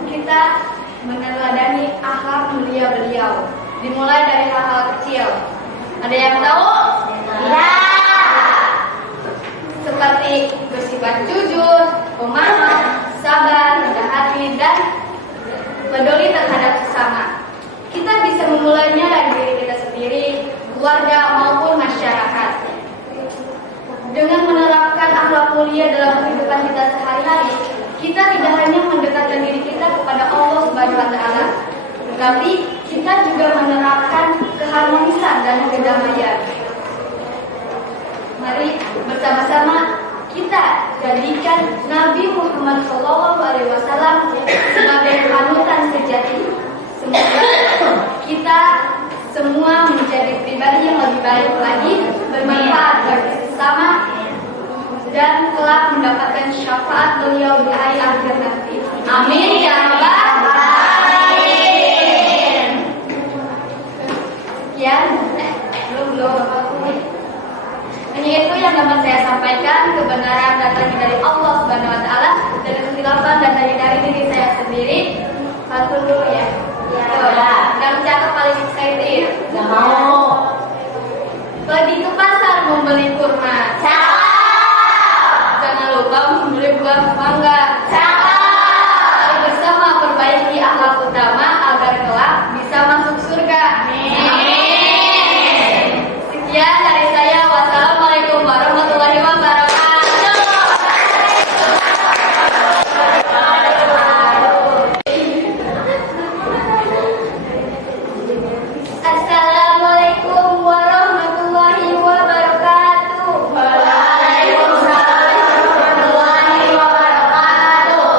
kita meneladani akhlak mulia beliau. Dimulai dari hal-hal kecil. Ada yang tahu? Tidak. Seperti bersifat jujur, pemaaf, sabar, rendah hati, dan peduli terhadap sesama. Kita bisa memulainya dari diri kita sendiri, keluarga maupun masyarakat. Dengan menerapkan akhlak mulia dalam kehidupan kita sehari-hari, kita tidak hanya mendekatkan diri kita kepada Allah Subhanahu wa Ta'ala, tetapi kita juga menerapkan keharmonisan dan kedamaian. Mari bersama-sama kita jadikan Nabi Muhammad SAW sebagai panutan sejati. Semoga kita semua menjadi pribadi yang lebih baik lagi, bermanfaat bagi sesama, dan kelak mendapatkan syafaat beliau di hari akhir nanti. Amin ya rabbal alamin. Sekian, belum. Hanya itu yang dapat saya sampaikan. Kebenaran datangnya dari Allah Subhanahu wa Ta'ala, dan kesilapan datangnya dari diri saya sendiri. Satu dulu ya. Yang cakep paling excited. Gak mau. Pergi ke pasar membeli kurma. Jangan lupa membeli buah mangga. Mari bersama perbaiki akhlak utama agar kelak bisa masuk surga. Sekian dari saya. Wassalamualaikum warahmatullahi wabarakatuh. Assalamualaikum warahmatullahi wabarakatuh. Waalaikumsalam warahmatullahi wabarakatuh.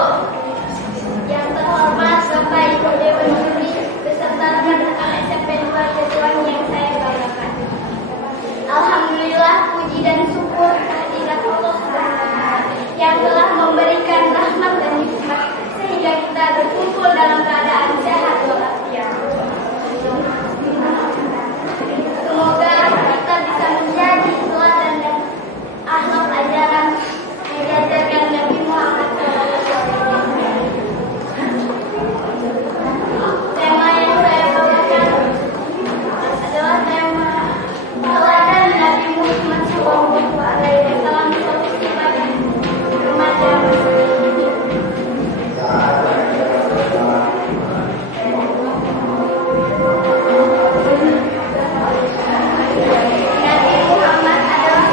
Yang terhormat Bapak Ibu Dewan Juri beserta rekan-rekan SMP 2 Jatiwangi yang saya banggakan. Alhamdulillah, puji dan syukur kehadirat Allah yang telah memberikan rahmat dan nikmat sehingga kita berkumpul dalam keadaan sehat walafiat. Semoga kita bisa menjadi teladan dan akhlak ajaran yang diajarkan Nabi Muhammad SAW. Tema yang saya bawakan adalah tema teladan Nabi Muhammad SAW, solusi pada remaja Muslim. Nabi Muhammad adalah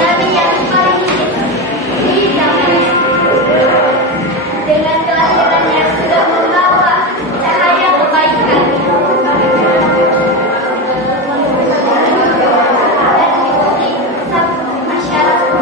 Nabi yang paling di zamannya. Dengan kelahirannya sudah membawa cahaya kebaikan dan diikuti satu masyarakat.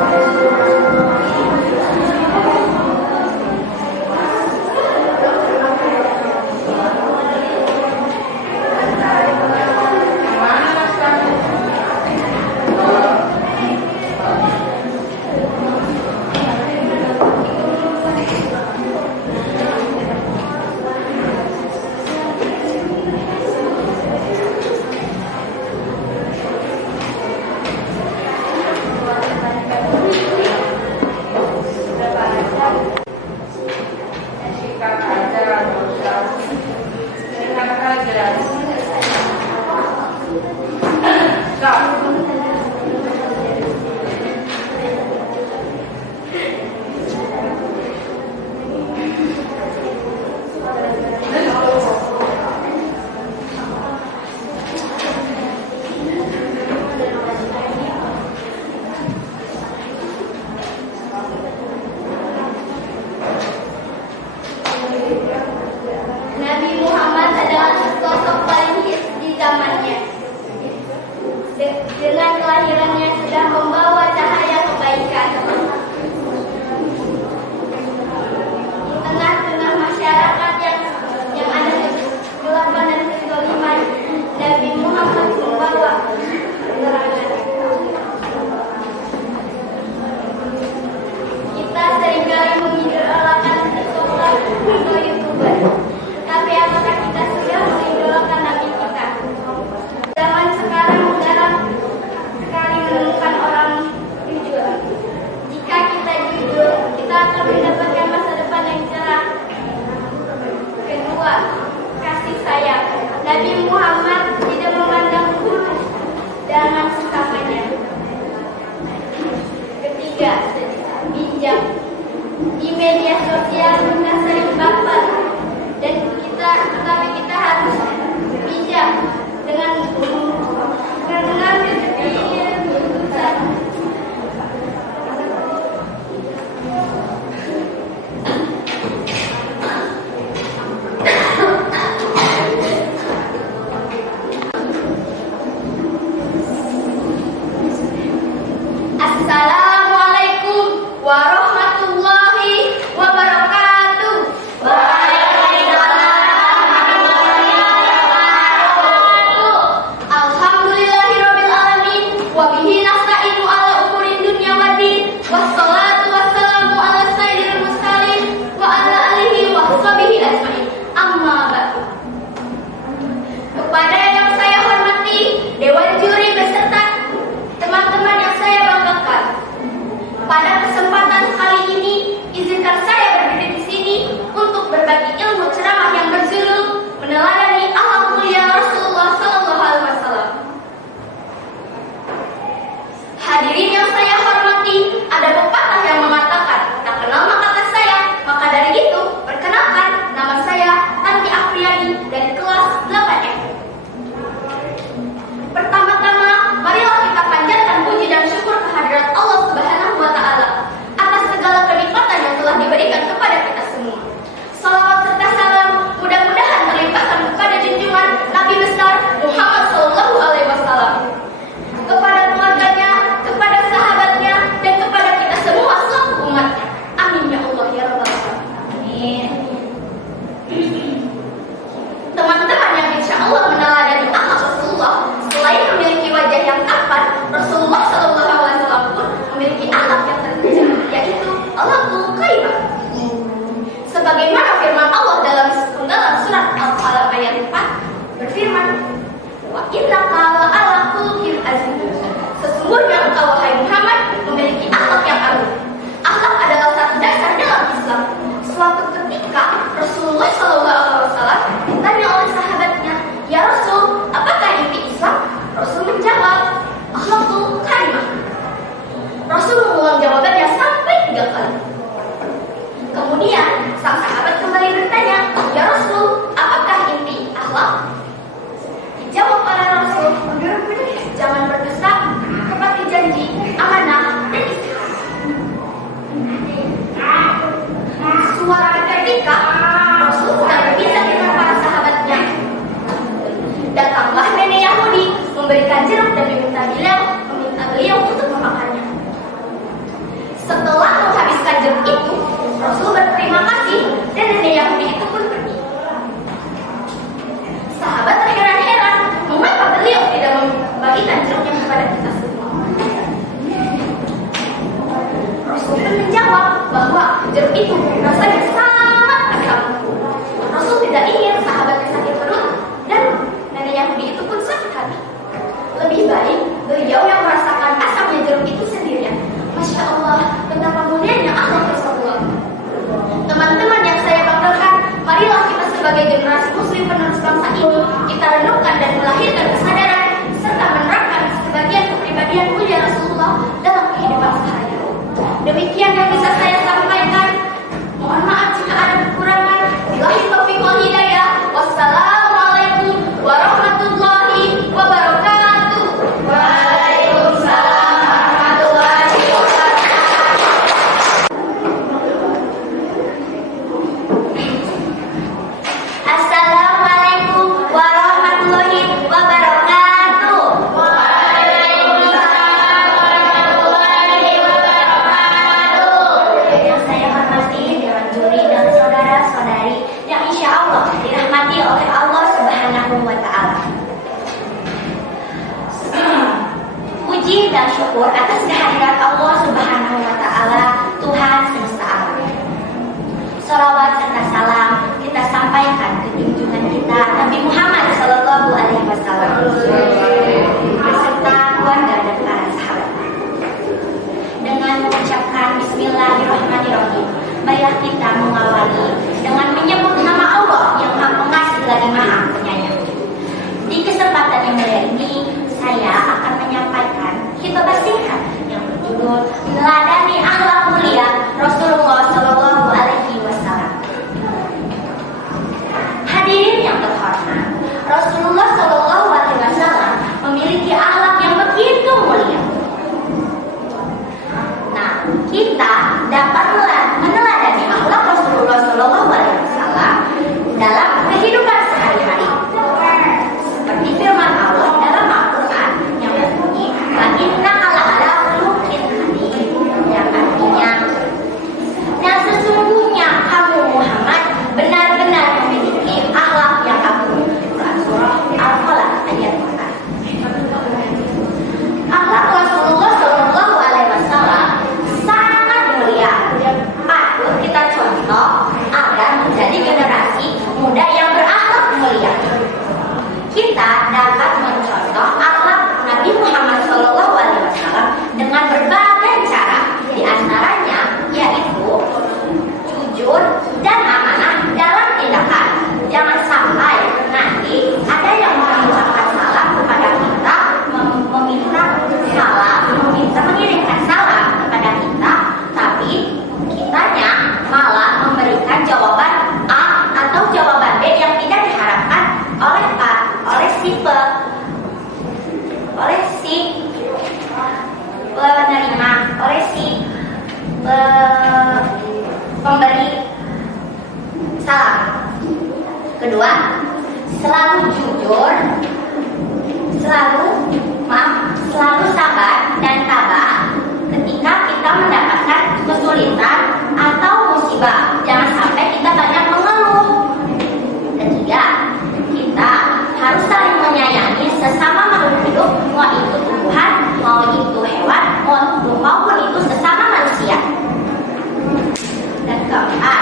jeruk dan meminta beliau untuk memakannya. Setelah menghabiskan jeruk itu, Rasul berterima kasih dan nenek Yahudi itu pun pergi. Sahabat terheran-heran mengapa beliau tidak membagikan jeruknya kepada kita semua. Rasul pun menjawab bahwa jeruk itu rasanya sangat asam. Rasul tidak ingin sahabatnya sakit perut dan nenek Yahudi itu pun sakit hati. Lebih baik beliau yang merasakan asamnya jeruk itu sendirian. Masya Allah, betapa mulianya akhlak Rasulullah. Teman-teman yang saya banggakan, marilah kita sebagai generasi muslim penerus bangsa ini, kita renungkan dan melahirkan kesadaran serta menerapkan sebagian kepribadian mulia Rasulullah dalam kehidupan sehari-hari. Demikian yang bisa saya sampaikan. Mohon maaf jika ada kekurangan. Billahi taufiq wal hidayah. Wassalamualaikum warahmatullahi wabarakatuh. Waalaikumsalam warahmatullahi wabarakatuh. Assalamualaikum warahmatullahi wabarakatuh. Waalaikumsalam warahmatullahi wabarakatuh. Yang saya hormati dewan juri dan saudara-saudari yang insya Allah dirahmati oleh Allah Subhanahu wa Ta'ala. Puji dan syukur atas kehadiran Allah Subhanahu wa Ta'ala, Tuhan semesta alam. Salawat serta salam kita sampaikan ke junjungan kita Nabi Muhammad Sallallahu Alaihi Wasallam beserta keluarga dan para sahabat. Dengan mengucapkan Bismillahirrahmanirrahim, marilah kita mengawali dengan menyebut nama Allah yang Maha Pengasih lagi Maha Penyayang. Di kesempatan yang mulia ini, saya akan menyampaikan khutbah singkat yang berjudul Meneladani Akhlak Mulia Rasulullah Sallallahu Alaihi Wasallam. Hadirin yang terhormat, Rasulullah Sallallahu Alaihi Wasallam memiliki akhlak yang begitu mulia. Nah, kita dapat meneladani akhlak Rasulullah Sallallahu Alaihi Wasallam dalam kehidupan sehari-hari. Seperti firman Allah dalam Al-Quran yang berbunyi, "Wa innaka la'ala khuluqin karim," yang artinya, dan sesungguhnya kamu Muhammad benar-benar memiliki akhlak yang agung. Quran surah Al-Falaq ayat 4. Akhlak Rasulullah Sallallahu Alaihi Wasallam sangat mulia, patut kita contoh agar menjadi generasi muda yang berakhlak mulia. Kita dapat mencontoh akhlak Nabi Muhammad Sallallahu Alaihi Wasallam dengan berbagai cara, di antaranya yaitu jujur dan amanah dalam tindakan. Jangan sampai nanti ada yang mengucapkan salam kepada kita, meminta salam, mengirimkan salam kepada kita, tapi kitanya malah memberikan jawaban A atau jawaban B yang tidak diharapkan oleh si penerima, oleh si pemberi salam. Kedua, selalu jujur, selalu sabar dan tabah ketika kita mendapatkan kesulitan atau musibah. Jangan sampai kita banyak mengeluh. Ketiga, kita harus saling menyayangi sesama makhluk hidup, mau itu tumbuhan, mau itu hewan, maupun itu sesama manusia. Dan keempat,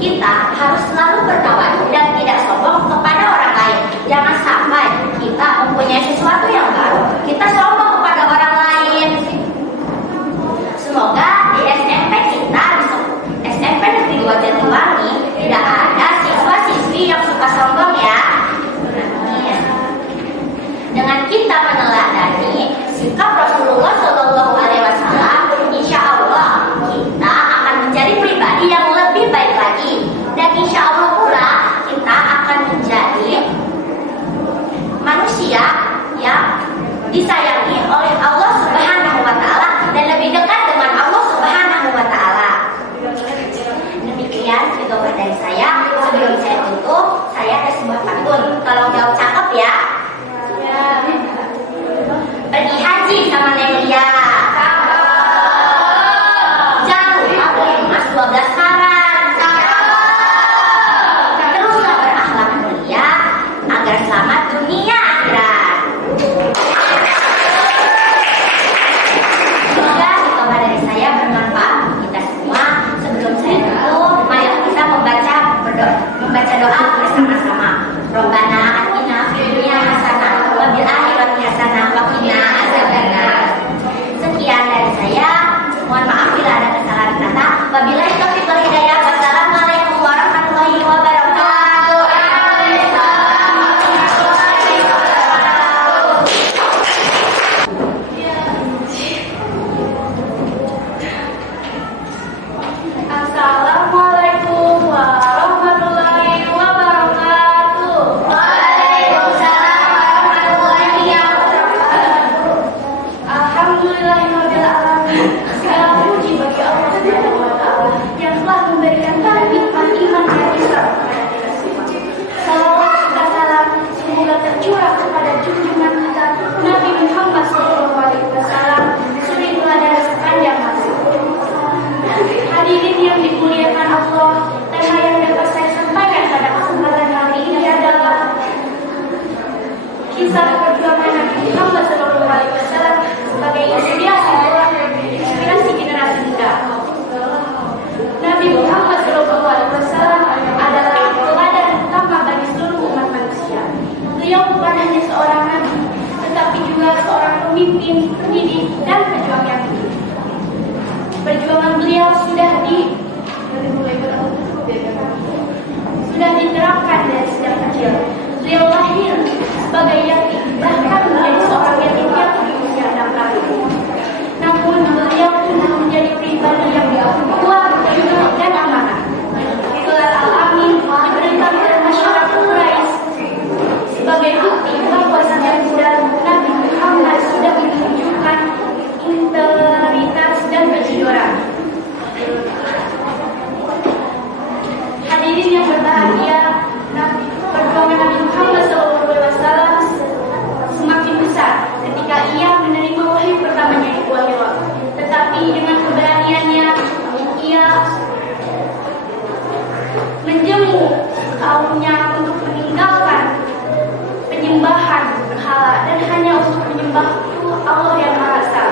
kita harus selalu berkawan dan tidak sombong kepada orang lain. Jangan sampai kita mempunyai sesuatu yang tercurah kepada junjungan kita Nabi Muhammad SAW suri teladan sepanjang masa. Hadirin yang dimuliakan Allah, tema yang dapat saya sampaikan pada kesempatan kali ini adalah kisah perjuangan Nabi Muhammad SAW sebagai inspirasi generasi muda. Nabi Muhammad SAW adalah teladan utama bagi seluruh umat manusia. Beliau bukan hanya seorang nabi, tetapi juga seorang pemimpin, pendidik, dan pejuang yang hidup. Perjuangan beliau sudah diterapkan dari sejak kecil. Beliau lahir sebagai yatim, bahkan menjadi seorang yatim piatu di usia 6 tahun. Namun beliau telah menjadi pribadi yang kuat, jujur, dan amanah. Gelar Al-Amin diberikan oleh masyarakat Quraisy sebagai bukti bahwa sejak muda Nabi Muhammad sudah menunjukkan integritas dan kejujuran. Hadirin yang berbahagia, perjuangan Nabi Muhammad SAW semakin besar ketika ia menerima wahyu pertamanya di Gua Hira. Tetapi dengan keberaniannya, ia menjemput kaumnya untuk meninggalkan penyembahan berhala dan hanya untuk menyembah Allah yang Maha Esa.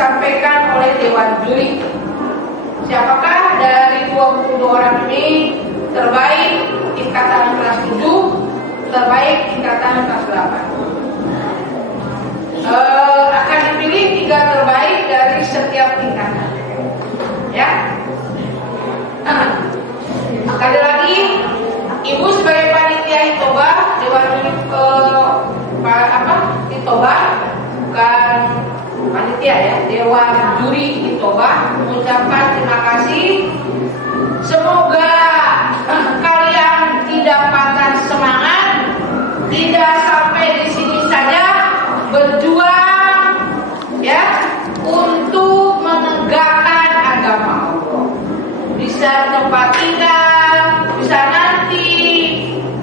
disampaikan oleh Dewan Juri. Siapakah dari 22 orang ini terbaik tingkatan kelas 7, terbaik tingkatan kelas 8? Akan dipilih 3 terbaik dari setiap tingkatan. Ya. Sekali lagi, Ibu sebagai panitia Itoba, Dewan Juri Itoba, bukan panitia ya, Dewan Juri Itoba, mengucapkan terima kasih. Semoga kalian tidak patah semangat, tidak sampai di sini saja, berjuang ya untuk menegakkan agama Allah. Bisa tempat tinggal, bisa nanti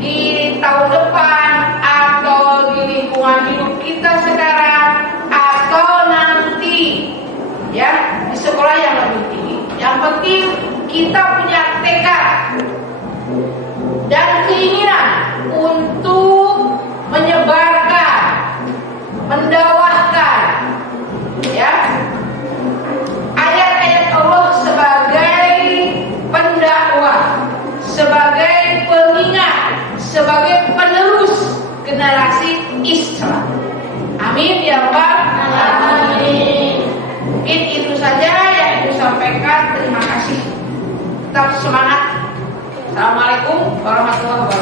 di tahun depan atau di lingkungan hidup kita sekarang, atau nanti ya di sekolah yang lebih tinggi. Yang penting kita punya tekad dan keinginan untuk menyebarkan, mendakwahkan ya ayat-ayat Allah sebagai pendakwah, sebagai pengingat, sebagai penerus generasi Islam. Amin ya Rabbal alamin. Mungkin itu saja yang Ibu sampaikan. Terima kasih. Tetap semangat. Assalamualaikum warahmatullahi wabarakatuh.